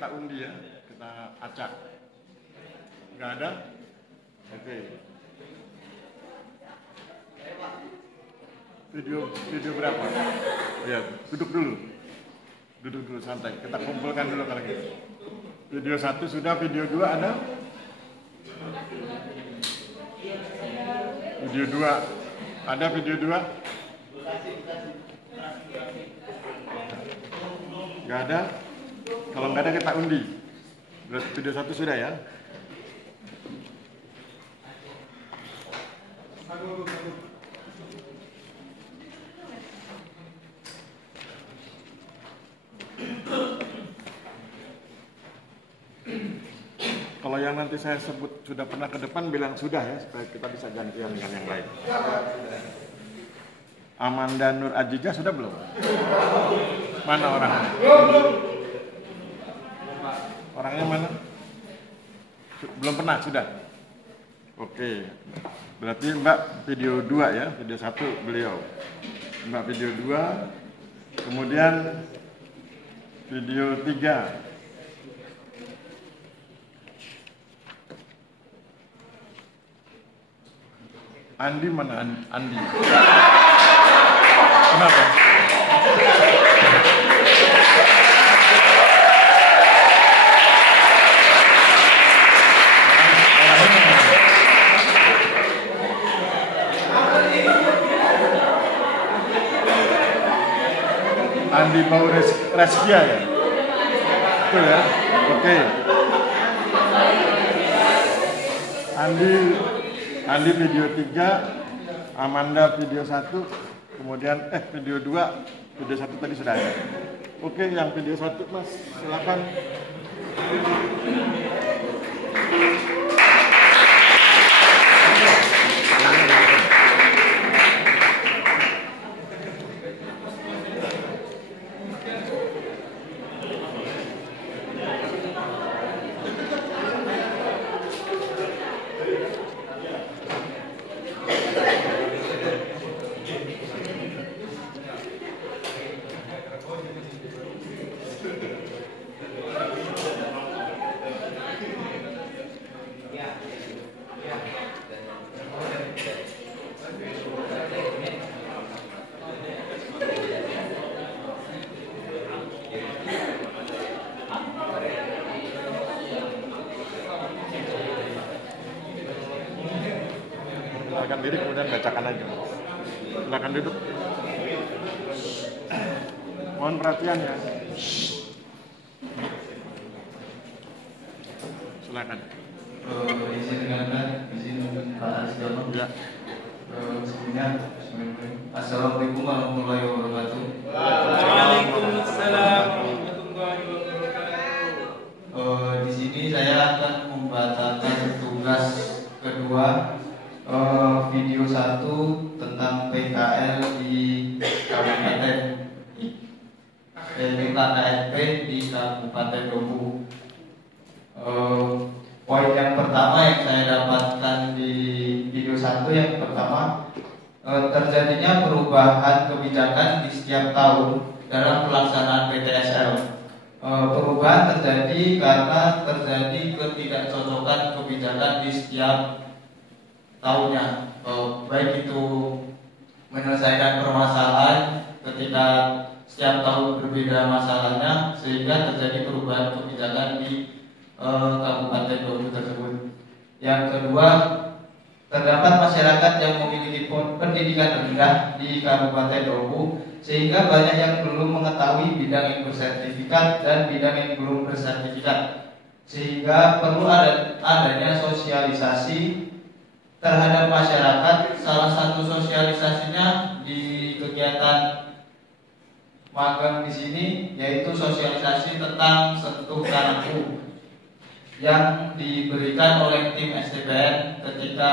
kita undi ya, kita acak. Nggak ada? Oke. Video berapa? Ya, duduk dulu santai. Kita kumpulkan dulu kalau gitu. Video 1 sudah, video 2 ada? Video 2 ada, video 2? Nggak ada? Kalau nggak ada kita undi. Berarti video 1 sudah ya? Kalau yang nanti saya sebut sudah pernah ke depan bilang sudah ya, supaya kita bisa gantian dengan yang lain. Amanda Nur Ajija sudah belum? Mana orangnya? Orangnya mana? Belum pernah, sudah? Oke, berarti Mbak video 2 ya, video 1 beliau. Mbak video 2, kemudian video 3. Andi mana? Andi. Kenapa? Andi mau Reskia ya? Betul ya? Oke. Andi video 3, Amanda video 1, kemudian video 2, video 1 tadi sudah ada. Oke, yang video 1 Mas, silakan. Silakan diri kemudian bacakan aja. Silakan duduk. Mohon perhatian ya. Silakan. Ya. Assalamualaikum warahmatullahi wabarakatuh. Waalaikumsalam warahmatullahi wabarakatuh. Di sini saya akan membacakan tugas kedua, video 1 tentang PKL di Kabupaten KKNP di Kabupaten Dopu. Poin yang pertama yang saya dapatkan di video 1 yang pertama, terjadinya perubahan kebijakan di setiap tahun dalam pelaksanaan PTSL. Perubahan terjadi karena terjadi ketidakcocokan kebijakan di setiap tahunnya, baik itu menyelesaikan permasalahan ketika setiap tahun berbeda masalahnya, sehingga terjadi perubahan kebijakan di Kabupaten Dopu tersebut. Yang kedua, terdapat masyarakat yang memiliki pendidikan rendah di Kabupaten Dopu, sehingga banyak yang belum mengetahui bidang yang bersertifikat dan bidang yang belum bersertifikat, sehingga perlu adanya sosialisasi terhadap masyarakat. Salah satu sosialisasinya di kegiatan magang di sini yaitu sosialisasi tentang sentuh tanahku yang diberikan oleh tim STPN ketika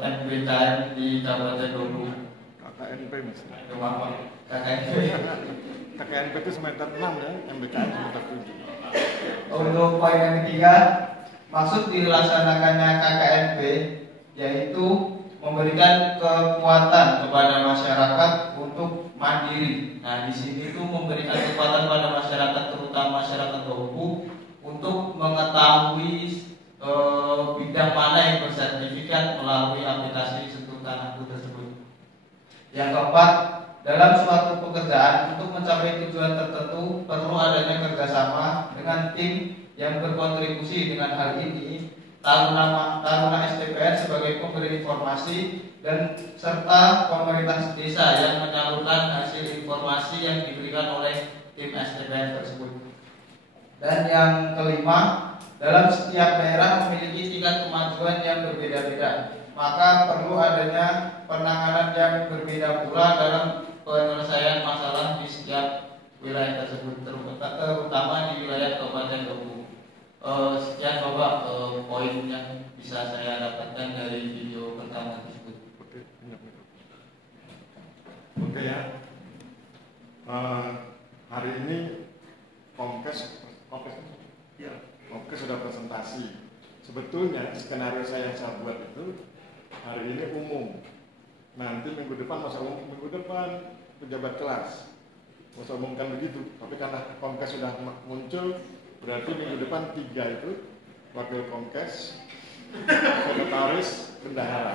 MBKM di Kabupaten Dopu. KKNP Mas. KKNP. KKNP itu semester 6 ya, MBKM semester 7. Untuk poin yang ketiga, maksud dilaksanakannya KKNP yaitu memberikan kekuatan kepada masyarakat untuk mandiri. Nah, di sini itu memberikan kekuatan pada masyarakat terutama masyarakat Tobu untuk mengetahui bidang mana yang bersertifikat melalui aplikasi Sentuh Tanahku tersebut. Yang keempat, dalam suatu pekerjaan untuk mencapai tujuan tertentu perlu adanya kerjasama dengan tim yang berkontribusi. Dengan hal ini, Taruna STPN sebagai pemberi informasi dan serta pemerintah desa yang menyalurkan hasil informasi yang diberikan oleh tim STPN tersebut. Dan yang kelima, dalam setiap daerah memiliki tingkat kemajuan yang berbeda-beda, maka perlu adanya penanganan yang berbeda pula dalam penyelesaian masalah di setiap wilayah tersebut, terutama di wilayah Kabupaten Tobu. Sekian Bapak poin yang bisa saya dapatkan dari video pertama tersebut. Oke ya. Hari ini Komkes sudah presentasi. Sebetulnya skenario yang saya buat itu hari ini umum. Nanti minggu depan minggu depan pejabat kelas masa umumkan begitu. Tapi karena Komkes sudah muncul, berarti minggu depan 3 itu wakil Komkes, sekretaris, bendahara.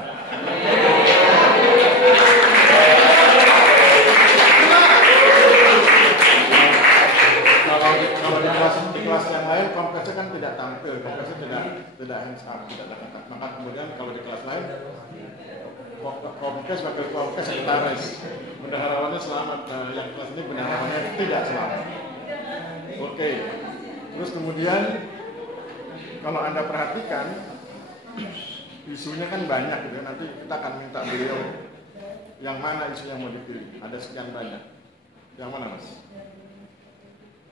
Kalau di kelas yang lain Komkesnya kan tidak tampil, Komkesnya tidak hands up, tidak datang. Maka kemudian kalau di kelas lain Komkes wakil Komkes sekretaris, bendaharawannya selamat. Yang kelas ini bendaharawannya tidak selamat. Oke. Terus kemudian kalau Anda perhatikan isunya kan banyak gitu. Nanti kita akan minta beliau yang mana isu yang mau dipilih. Ada sekian banyak. Yang mana Mas?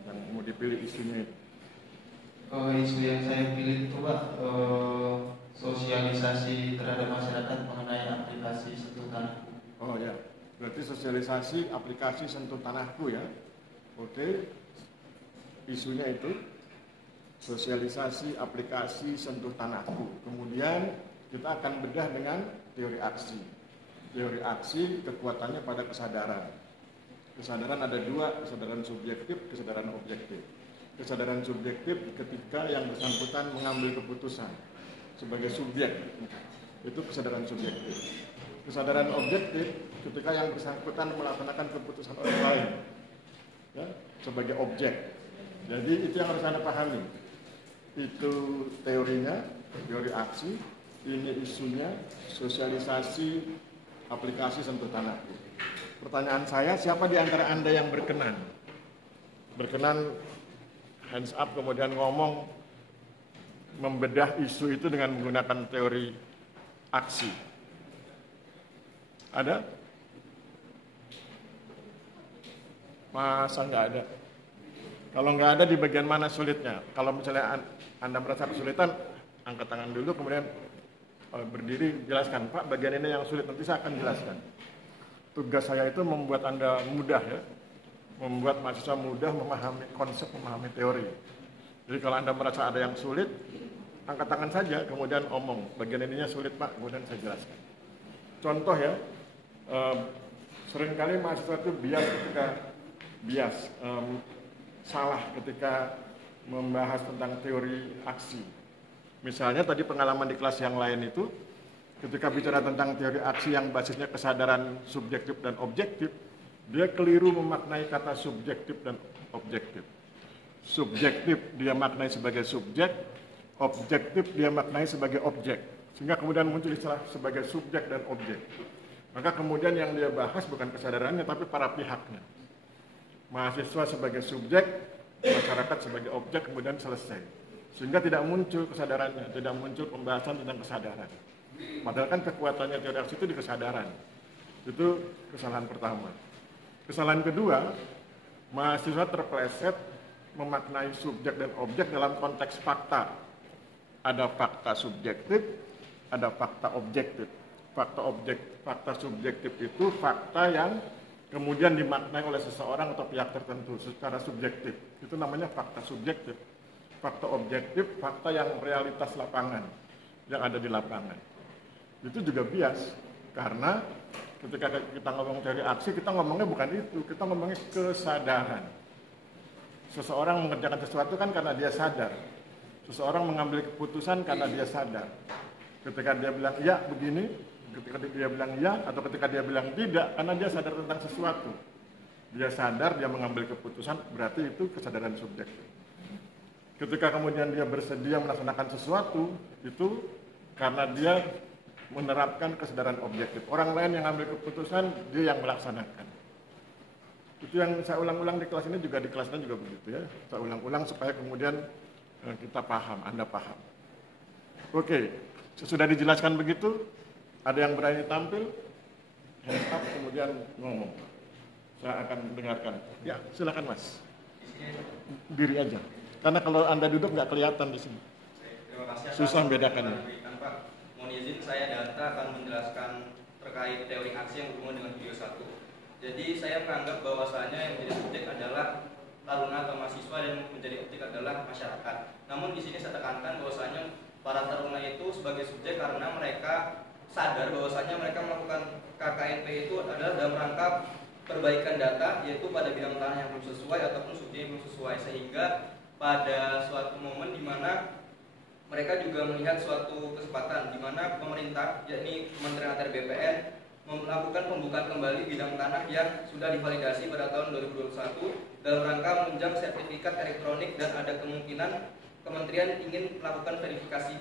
Yang mau dipilih isunya itu? Isu yang saya pilih itu Pak, sosialisasi terhadap masyarakat mengenai aplikasi Sentuh Tanahku. Oh ya, berarti sosialisasi aplikasi Sentuh Tanahku ya. Oke. Isunya itu sosialisasi aplikasi Sentuh Tanahku. Kemudian kita akan bedah dengan teori aksi. Teori aksi kekuatannya pada kesadaran. Kesadaran ada 2, kesadaran subjektif, kesadaran objektif. Kesadaran subjektif ketika yang bersangkutan mengambil keputusan sebagai subjek, itu kesadaran subjektif. Kesadaran objektif ketika yang bersangkutan melaksanakan keputusan orang lain, ya, sebagai objek. Jadi itu yang harus Anda pahami. Itu teorinya, teori aksi. Ini isunya, sosialisasi aplikasi Sentuh Tanahku. Pertanyaan saya, siapa di antara Anda yang berkenan? Berkenan hands up kemudian ngomong membedah isu itu dengan menggunakan teori aksi. Ada? Masa nggak ada? Kalau nggak ada, di bagian mana sulitnya? Kalau misalnya Anda merasa kesulitan, angkat tangan dulu, kemudian berdiri, jelaskan. Pak, bagian ini yang sulit, nanti saya akan jelaskan. Tugas saya itu membuat Anda mudah ya, membuat mahasiswa mudah memahami konsep, memahami teori. Jadi kalau Anda merasa ada yang sulit, angkat tangan saja, kemudian omong. Bagian ininya sulit Pak, kemudian saya jelaskan. Contoh ya, seringkali mahasiswa itu salah ketika membahas tentang teori aksi. Misalnya tadi pengalaman di kelas yang lain itu, ketika bicara tentang teori aksi yang basisnya kesadaran subjektif dan objektif, dia keliru memaknai kata subjektif dan objektif. Subjektif dia maknai sebagai subjek, objektif dia maknai sebagai objek. Sehingga kemudian muncul istilah sebagai subjek dan objek. Maka kemudian yang dia bahas bukan kesadarannya, tapi para pihaknya. Mahasiswa sebagai subjek, masyarakat sebagai objek, kemudian selesai. Sehingga tidak muncul kesadarannya, tidak muncul pembahasan tentang kesadaran. Padahal kan kekuatannya teori aksi itu di kesadaran. Itu kesalahan pertama. Kesalahan kedua, mahasiswa terpeleset memaknai subjek dan objek dalam konteks fakta. Ada fakta subjektif, ada fakta objektif. Fakta subjektif itu fakta yang kemudian dimaknai oleh seseorang atau pihak tertentu secara subjektif. Itu namanya fakta subjektif. Fakta objektif, fakta yang realitas lapangan, yang ada di lapangan. Itu juga bias, karena ketika kita ngomong teori aksi, kita ngomongnya bukan itu, kita ngomongnya kesadaran. Seseorang mengerjakan sesuatu kan karena dia sadar. Seseorang mengambil keputusan karena dia sadar. Ketika dia bilang ya begini, ketika dia bilang ya, atau ketika dia bilang tidak, karena dia sadar tentang sesuatu. Dia sadar, dia mengambil keputusan, berarti itu kesadaran subjektif. Ketika kemudian dia bersedia melaksanakan sesuatu, itu karena dia menerapkan kesadaran objektif. Orang lain yang ambil keputusan, dia yang melaksanakan. Itu yang saya ulang-ulang di kelas ini, juga di kelas lain juga begitu ya. Saya ulang-ulang supaya kemudian kita paham, Anda paham. Oke, sudah dijelaskan begitu, ada yang berani tampil, hands up, kemudian ngomong. Saya akan dengarkan. Ya, silakan Mas. Diri aja. Karena kalau Anda duduk nggak kelihatan di sini. Terima kasih. Susah membedakannya. Pak, mohon izin saya Danta akan menjelaskan terkait teori aksi yang berhubungan dengan video 1. Jadi saya menganggap bahwasanya yang menjadi subjek adalah taruna atau mahasiswa dan menjadi objek adalah masyarakat. Namun di sini saya tekankan bahwasanya para taruna itu sebagai subjek karena mereka sadar bahwasanya mereka melakukan KKNP itu adalah dalam rangka perbaikan data, yaitu pada bidang tanah yang belum sesuai ataupun subjek yang belum sesuai, sehingga pada suatu momen di mana mereka juga melihat suatu kesempatan di mana pemerintah, yakni Kementerian ATR BPN, melakukan pembukaan kembali bidang tanah yang sudah divalidasi pada tahun 2021 dalam rangka menunjang sertifikat elektronik, dan ada kemungkinan Kementerian ingin melakukan verifikasi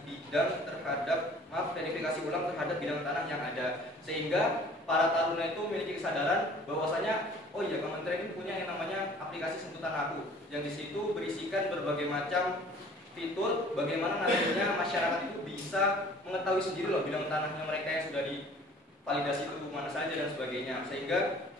verifikasi ulang terhadap bidang tanah yang ada, sehingga para taruna itu memiliki kesadaran bahwasanya oh iya, Kementerian ini punya yang namanya aplikasi Sentuh Tanahku, yang di situ berisikan berbagai macam fitur bagaimana nantinya masyarakat itu bisa mengetahui sendiri loh bidang tanahnya mereka yang sudah divalidasi itu mana saja dan sebagainya, sehingga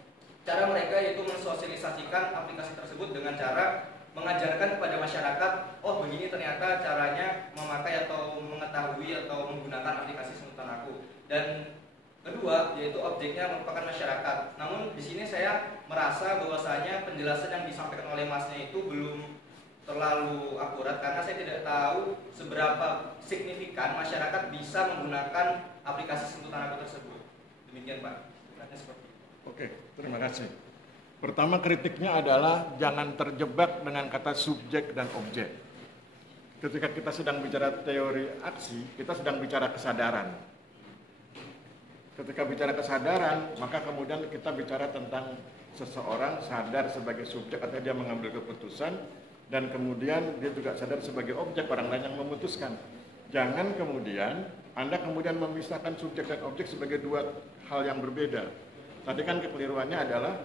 cara mereka yaitu mensosialisasikan aplikasi tersebut dengan cara mengajarkan kepada masyarakat, oh begini ternyata caranya memakai atau mengetahui atau menggunakan aplikasi Sentuh Tanahku. Dan kedua, yaitu objeknya merupakan masyarakat. Namun di sini saya merasa bahwasanya penjelasan yang disampaikan oleh Masnya itu belum terlalu akurat, karena saya tidak tahu seberapa signifikan masyarakat bisa menggunakan aplikasi Sentuh Tanahku tersebut. Demikian Pak. Oke, terima kasih. Pertama, kritiknya adalah jangan terjebak dengan kata subjek dan objek. Ketika kita sedang bicara teori aksi, kita sedang bicara kesadaran. Ketika bicara kesadaran, maka kemudian kita bicara tentang seseorang sadar sebagai subjek atau dia mengambil keputusan, dan kemudian dia juga sadar sebagai objek, orang lain yang memutuskan. Jangan kemudian Anda kemudian memisahkan subjek dan objek sebagai dua hal yang berbeda. Tadi kan kekeliruannya adalah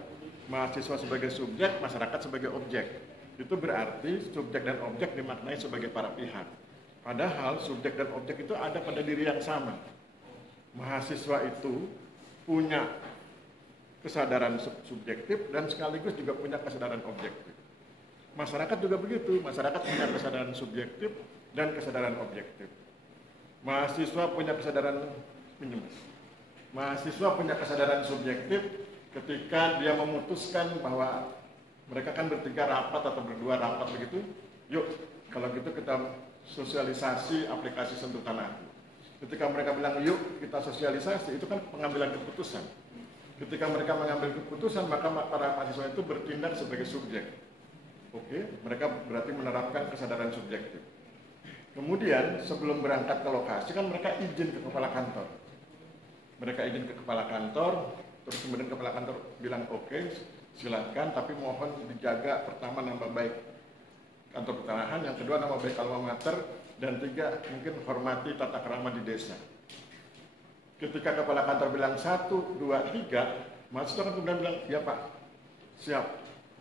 mahasiswa sebagai subjek, masyarakat sebagai objek. Itu berarti subjek dan objek dimaknai sebagai para pihak. Padahal subjek dan objek itu ada pada diri yang sama. Mahasiswa itu punya kesadaran subjektif dan sekaligus juga punya kesadaran objektif. Masyarakat juga begitu, masyarakat punya kesadaran subjektif dan kesadaran objektif. Mahasiswa punya kesadaran mahasiswa punya kesadaran subjektif ketika dia memutuskan bahwa mereka kan bertiga rapat atau berdua rapat begitu, yuk kalau gitu kita sosialisasi aplikasi Sentuh Tanahku. Ketika mereka bilang yuk kita sosialisasi, itu kan pengambilan keputusan. Ketika mereka mengambil keputusan, maka para mahasiswa itu bertindak sebagai subjek. Oke, mereka berarti menerapkan kesadaran subjektif. Kemudian sebelum berangkat ke lokasi kan mereka izin ke kepala kantor. Mereka izin ke kepala kantor, terus kemudian kepala kantor bilang oke, silakan, tapi mohon dijaga pertama nama baik kantor pertanahan, yang kedua nama baik alma mater, dan tiga mungkin hormati tata krama di desa. Ketika kepala kantor bilang 1, 2, 3, mahasiswa kan kemudian bilang ya Pak, siap.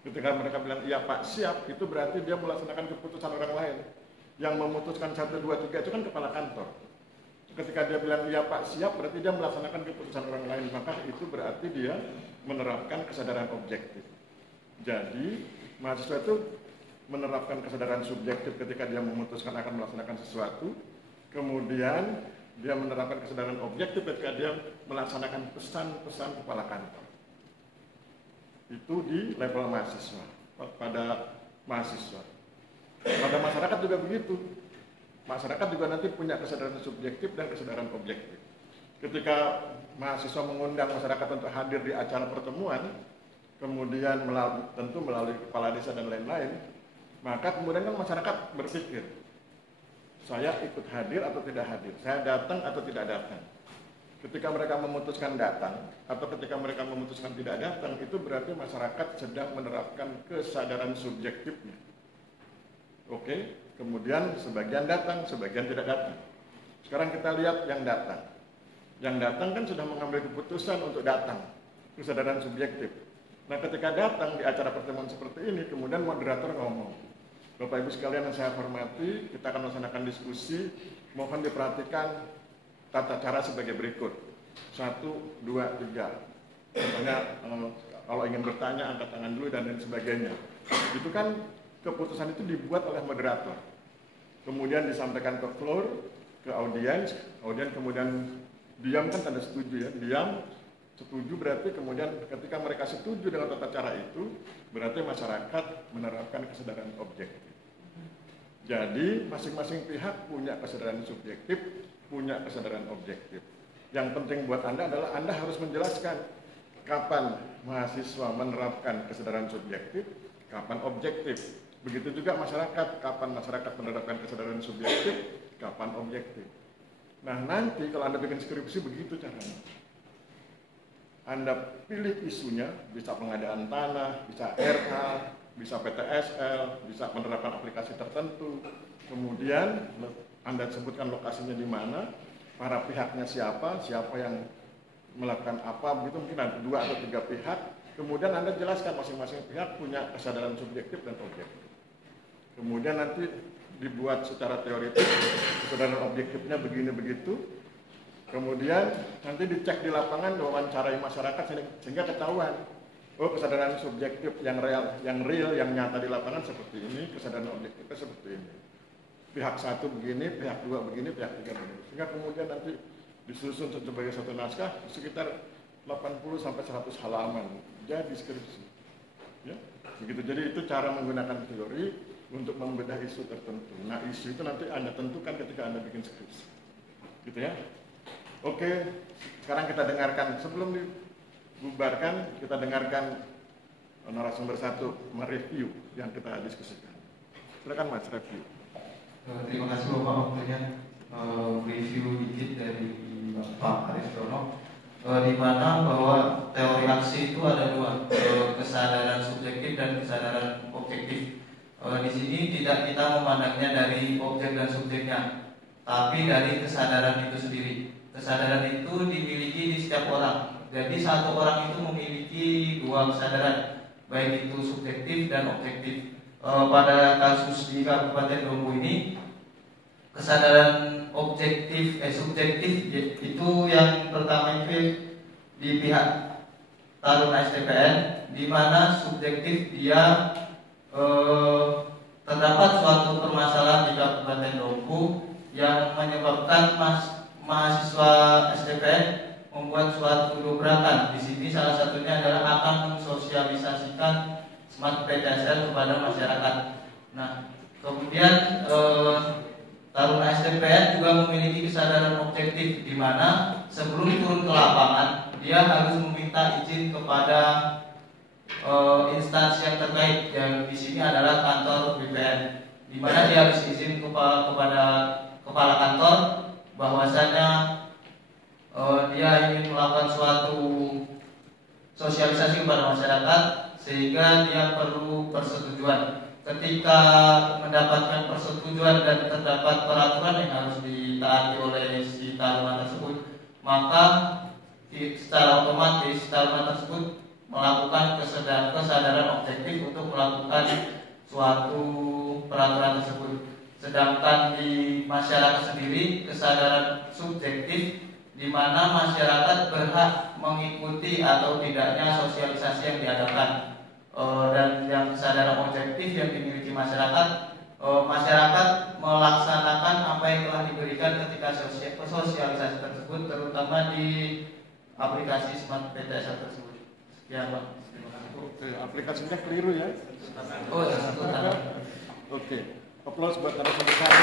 Ketika mereka bilang iya Pak, siap, itu berarti dia melaksanakan keputusan orang lain. Yang memutuskan 1, 2, 3 itu kan kepala kantor. Ketika dia bilang iya Pak, siap, berarti dia melaksanakan keputusan orang lain. Maka itu berarti dia menerapkan kesadaran objektif. Jadi mahasiswa itu menerapkan kesadaran subjektif ketika dia memutuskan akan melaksanakan sesuatu. Kemudian dia menerapkan kesadaran objektif ketika dia melaksanakan pesan-pesan kepala kantor. Itu di level mahasiswa, pada mahasiswa. Pada masyarakat juga begitu. Masyarakat juga nanti punya kesadaran subjektif dan kesadaran objektif. Ketika mahasiswa mengundang masyarakat untuk hadir di acara pertemuan, kemudian tentu melalui kepala desa dan lain-lain, Maka kemudian kan masyarakat berpikir, saya ikut hadir atau tidak hadir, saya datang atau tidak datang. Ketika mereka memutuskan datang atau ketika mereka memutuskan tidak datang, itu berarti masyarakat sedang menerapkan kesadaran subjektifnya. Oke, kemudian sebagian datang, sebagian tidak datang. Sekarang kita lihat yang datang. Yang datang kan sudah mengambil keputusan untuk datang, kesadaran subjektif. Nah, ketika datang di acara pertemuan seperti ini, kemudian moderator ngomong, Bapak Ibu sekalian yang saya hormati, kita akan melaksanakan diskusi, mohon diperhatikan tata cara sebagai berikut. 1, 2, 3. Misalnya kalau ingin bertanya angkat tangan dulu dan lain sebagainya. Itu kan keputusan itu dibuat oleh moderator. Kemudian disampaikan ke floor, ke audiens kemudian diam kan tanda setuju ya. Diam, setuju berarti kemudian ketika mereka setuju dengan tata cara itu, berarti masyarakat menerapkan kesadaran objektif. Jadi masing-masing pihak punya kesadaran subjektif, punya kesadaran objektif. Yang penting buat Anda adalah Anda harus menjelaskan kapan mahasiswa menerapkan kesadaran subjektif, kapan objektif. Begitu juga masyarakat, kapan masyarakat menerapkan kesadaran subjektif, kapan objektif. Nah, nanti kalau Anda bikin skripsi begitu caranya. Anda pilih isunya, bisa pengadaan tanah, bisa RH, bisa PTSL, bisa penerapan aplikasi tertentu. Kemudian Anda sebutkan lokasinya di mana, para pihaknya siapa yang melakukan apa, begitu mungkin ada 2 atau 3 pihak. Kemudian Anda jelaskan masing-masing pihak punya kesadaran subjektif dan objektif. Kemudian nanti dibuat secara teoritis, kesadaran objektifnya begini begitu. Kemudian nanti dicek di lapangan, wawancarai masyarakat sehingga ketahuan, oh kesadaran subjektif yang real, yang nyata di lapangan seperti ini, kesadaran objektifnya seperti ini. Pihak 1 begini, pihak 2 begini, pihak 3 begini. Sehingga kemudian nanti disusun sebagai satu naskah sekitar 80 sampai 100 halaman jadi skripsi. Ya, begitu. Jadi itu cara menggunakan teori untuk membedah isu tertentu. Nah, isu itu nanti Anda tentukan ketika Anda bikin skripsi. Gitu ya. Oke, sekarang kita dengarkan, sebelum dibubarkan, kita dengarkan narasumber 1 mereview yang kita diskusikan. Silakan Mas, review. Terima kasih Bapak waktunya. Review dikit dari Pak Aristono, di mana bahwa teori aksi itu ada 2, kesadaran subjektif dan kesadaran objektif. Di sini tidak kita memandangnya dari objek dan subjeknya, tapi dari kesadaran itu sendiri. Kesadaran itu dimiliki di setiap orang. Jadi satu orang itu memiliki 2 kesadaran, baik itu subjektif dan objektif. Pada kasus di Kabupaten Dombo ini, kesadaran subjektif itu yang pertama itu di pihak Taruna STPN, di mana subjektif dia terdapat suatu permasalahan di Kabupaten Dombo yang menyebabkan mahasiswa STPN membuat suatu dobrakan. Di sini salah satunya adalah akan mensosialisasikan Smart PTSL kepada masyarakat. Nah, kemudian Taruna STPN juga memiliki kesadaran objektif, di mana sebelum turun ke lapangan dia harus meminta izin kepada instansi yang terkait, yang di sini adalah kantor BPN, di mana dia harus izin kepada kepala kantor bahwasanya dia ingin melakukan suatu sosialisasi kepada masyarakat, sehingga dia perlu persetujuan. Ketika mendapatkan persetujuan dan terdapat peraturan yang harus ditaati oleh si taruna tersebut, maka secara otomatis taruna tersebut melakukan kesadaran objektif untuk melakukan suatu peraturan tersebut. Sedangkan di masyarakat sendiri kesadaran subjektif, di mana masyarakat berhak mengikuti atau tidaknya sosialisasi yang diadakan. Dan yang kesadaran objektif yang dimiliki masyarakat, masyarakat melaksanakan apa yang telah diberikan ketika sosialisasi tersebut, terutama di aplikasi Smart PTSL tersebut. Sekian Pak. Terima kasih. Oke, aplikasinya keliru ya. Oh ya, Oke, aplaus buat narasumber 1.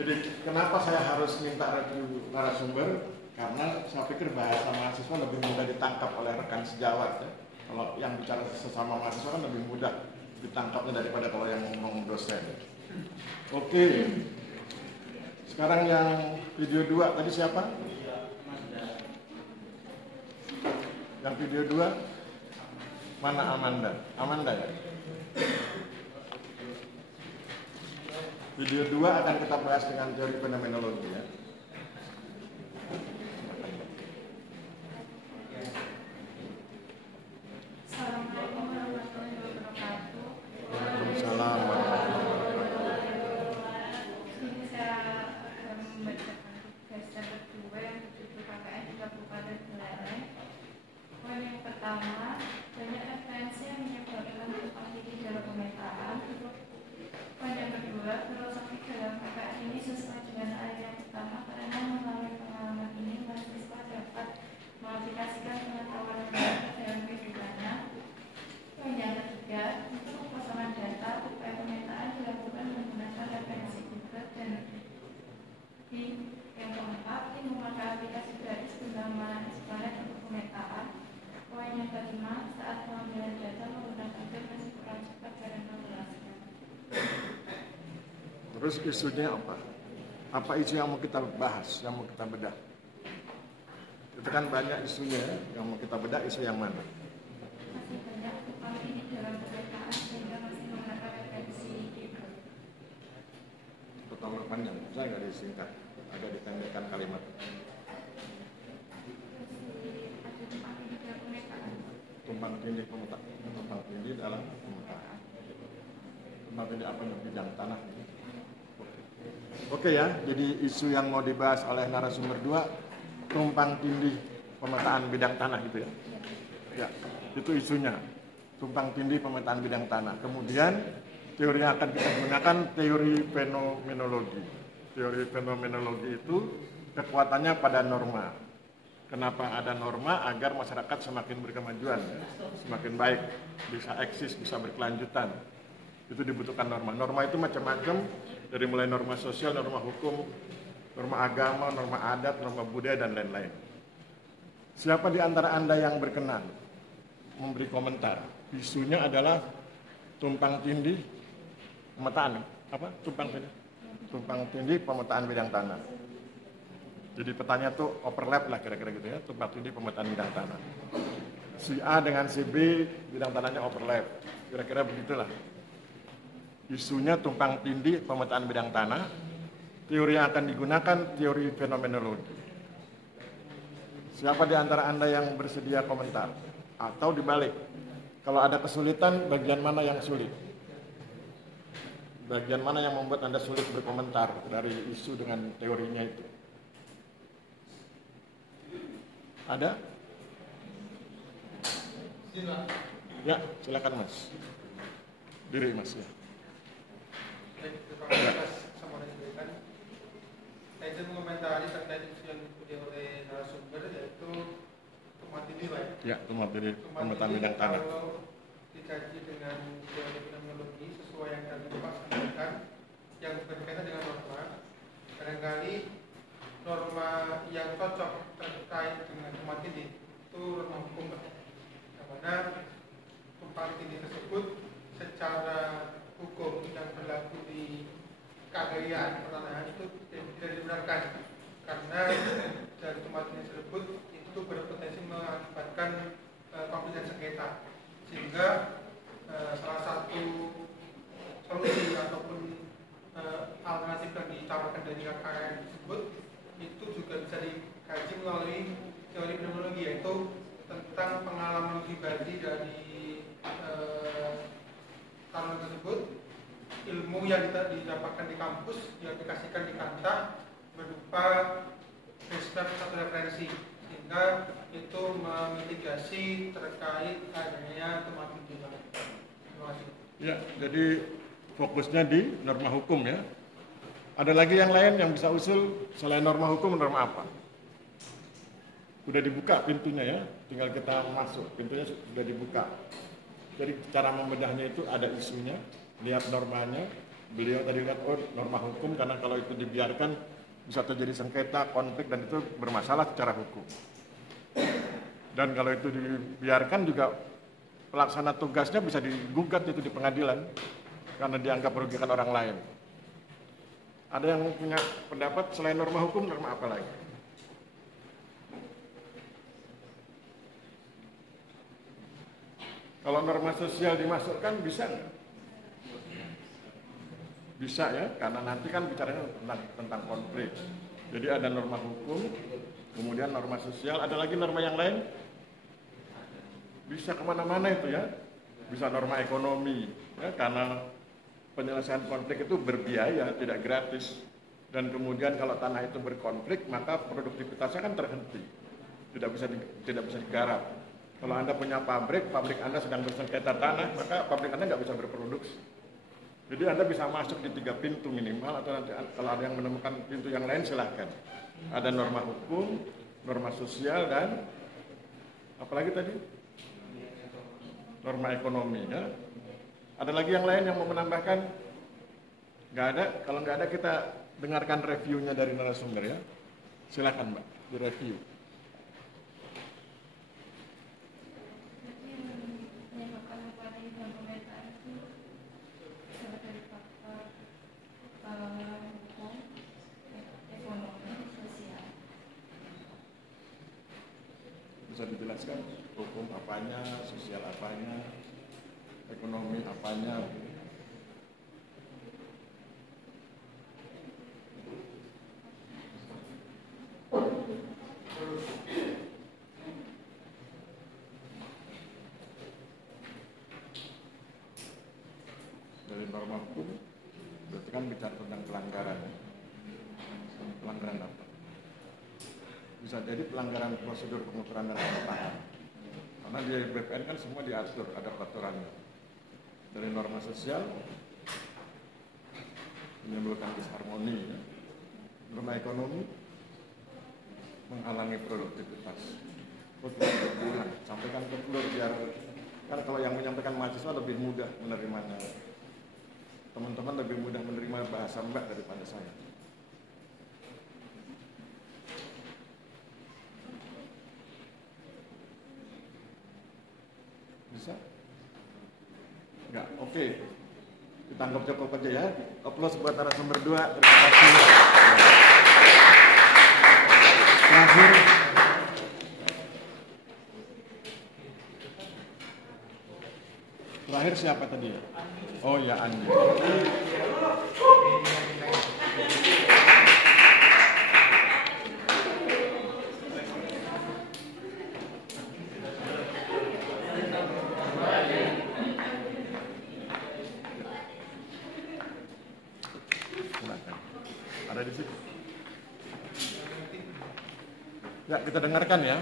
Jadi kenapa saya harus minta review narasumber? Karena saya pikir bahasa mahasiswa lebih mudah ditangkap oleh rekan sejawat ya. Kalau yang bicara sesama mahasiswa kan lebih mudah ditangkapnya daripada kalau yang ngomong dosen. Oke. Sekarang yang video 2 tadi siapa? Yang video 2 mana Amanda? Amanda ya? Video 2 akan kita bahas dengan teori fenomenologi ya. Assalamualaikum warahmatullahi wabarakatuh. Waalaikumsalam warahmatullahi wabarakatuh. Ini saya akan membacakan tugas yang kedua yang berjudul KKN di Kabupaten Buleleng. Poin yang pertama, banyak referensi yang menyebabkan tumpang tindih dalam pemetaan. Poin yang kedua, filosofi dalam KKN ini sesuai dengan ayat yang pertama karena melalui pengalaman ini mahasiswa dapat mengaplikasikan pengetahuan mereka dalam kehidupannya. Poin yang ketiga, untuk pengkosongan data, upaya pemetaan dilakukan menggunakan referensi Google dan yang keempat, tim memakai aplikasi gratis bernama Explanet untuk pemetaan. Poin yang kelima, saat pengambilan data menggunakan tim masih kurang cepat dalam menjelaskan. Terus isunya apa? Apa isu yang mau kita bahas, yang mau kita bedah? Itu kan banyak isunya, yang mau kita bedah isu yang mana? Masih banyak tumpang tindih dalam pemetaan sehingga masih menggunakan referensi Google. Pertama panjang, saya nggak disingkat, agak ditendekkan kalimat. Ada tumpang tindih dalam pemetaan. Tumpang tindih pemetaan, tumpang tindih dalam pemetaan. Tumpang tindih apa yang bidang tanah? Oke ya, jadi isu yang mau dibahas oleh narasumber 2, tumpang tindih pemetaan bidang tanah itu ya. Ya, itu isunya. Tumpang tindih pemetaan bidang tanah. Kemudian teori yang akan kita gunakan teori fenomenologi. Teori fenomenologi itu kekuatannya pada norma. Kenapa ada norma? Agar masyarakat semakin berkemajuan, ya. Semakin baik, bisa eksis, bisa berkelanjutan. Itu dibutuhkan norma. Norma itu macam-macam, dari mulai norma sosial, norma hukum, norma agama, norma adat, norma budaya, dan lain-lain. Siapa di antara Anda yang berkenan memberi komentar? Isunya adalah tumpang tindih pemetaan. Apa? Tumpang tindih? Tumpang tindih pemetaan bidang tanah. Jadi petanya tuh overlap lah kira-kira gitu ya, tumpang tindih pemetaan bidang tanah. Si A dengan si B bidang tanahnya overlap. Kira-kira begitulah. Isunya tumpang tindih pemetaan bidang tanah. Teori yang akan digunakan teori fenomenologi. Siapa di antara Anda yang bersedia komentar? Atau dibalik, kalau ada kesulitan, bagian mana yang sulit? Bagian mana yang membuat Anda sulit berkomentar dari isu dengan teorinya itu? Ada? Ya, silakan Mas. Diri Mas ya. Terima kasih atas kesempatan yang diberikan. Saya ingin mengomentari terkait isu yang diikuti oleh narasumber, yaitu tumpang tindih, Pak. Ya, tumpang tindih pemetaan bidang tanah. Kalau dikaji dengan teori fenomenologi sesuai yang tadi Pak sampaikan, yang berkaitan dengan norma, barangkali norma yang cocok terkait dengan tumpang tindih itu norma hukum, Pak. Karena tumpang tindih tersebut secara hukum yang berlaku di keagrarian pertanahan itu tidak dibenarkan karena dari tumpang tindih tersebut itu berpotensi mengakibatkan konflik dan sengketa, sehingga salah satu solusi ataupun alternatif yang ditawarkan dari KKN tersebut itu juga bisa dikaji melalui teori fenomenologi, yaitu tentang pengalaman pribadi dari taruna tersebut, ilmu yang didapatkan di kampus diaplikasikan di kantor berupa research atau referensi, sehingga itu memitigasi terkait adanya tumpang tindih. Terima kasih. Ya, jadi fokusnya di norma hukum ya. Ada lagi yang lain yang bisa usul selain norma hukum, norma apa? Sudah dibuka pintunya ya, tinggal kita masuk. Pintunya sudah dibuka. Jadi cara membedahnya itu ada isunya, lihat normanya. Beliau tadi lihat, oh norma hukum, karena kalau itu dibiarkan bisa terjadi sengketa, konflik, dan itu bermasalah secara hukum. Dan kalau itu dibiarkan juga pelaksana tugasnya bisa digugat itu di pengadilan karena dianggap merugikan orang lain. Ada yang punya pendapat selain norma hukum, norma apa lagi? Kalau norma sosial dimasukkan bisa nggak? Bisa ya, karena nanti kan bicaranya tentang konflik. Jadi ada norma hukum, kemudian norma sosial, ada lagi norma yang lain? Bisa kemana-mana itu ya. Bisa norma ekonomi, ya, karena penyelesaian konflik itu berbiaya, tidak gratis. Dan kemudian kalau tanah itu berkonflik, maka produktivitasnya kan terhenti. Tidak bisa digarap. Kalau Anda punya pabrik Anda sedang bersengketa tanah, maka pabrik Anda nggak bisa berproduksi. Jadi Anda bisa masuk di 3 pintu minimal, atau nanti kalau ada yang menemukan pintu yang lain silahkan. Ada norma hukum, norma sosial, dan apalagi tadi? Norma ekonomi. Ya. Ada lagi yang lain yang mau menambahkan? Nggak ada? Kalau nggak ada kita dengarkan reviewnya dari narasumber ya. Silahkan Mbak, direview. Bisa dijelaskan hukum apanya, sosial apanya, ekonomi apanya? Dari norma hukum berarti kan bicara tentang pelanggaran. Pelanggaran apa? Bisa jadi pelanggaran prosedur pengukuran dan penetapan. Karena di BPN kan semua diatur, ada peraturannya. Dari norma sosial menimbulkan disharmoni, ya. Norma ekonomi menghalangi produktivitas. Sampaikan ke Flur biar kan kalau yang menyampaikan mahasiswa lebih mudah menerimanya. Teman-teman lebih mudah menerima bahasa Mbak daripada saya. Bisa? Enggak, oke. Ditangkap cukup aja ya. Aplaus buat narasumber 2. Terima kasih. Terakhir. Terakhir siapa tadi? Oh ya, Andi. Ada di situ. Ya, kita dengarkan ya.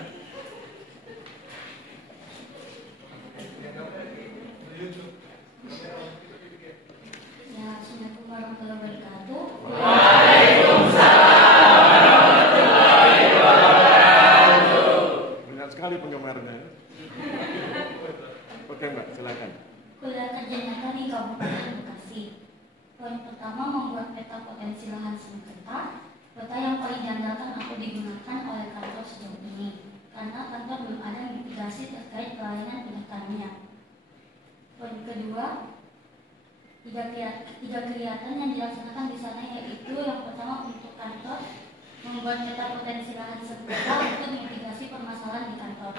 Ya, Assalamualaikum warahmatullahi wabarakatuh. Banyak sekali penggemarnya. Oke Mbak, silakan. Kuliah kerja nyata di Kabupaten Bekasi. Poin pertama, membuat peta potensi lahan sengketa. Peta yang paling diandalkan atau digunakan oleh kantor sejauh ini, karena kantor belum ada mitigasi terkait pelayanan pendaftarannya. Poin kedua, tiga kegiatan yang dilaksanakan di sana, yaitu yang pertama untuk kantor membuat peta potensi lahan sengketa untuk mitigasi permasalahan di kantor.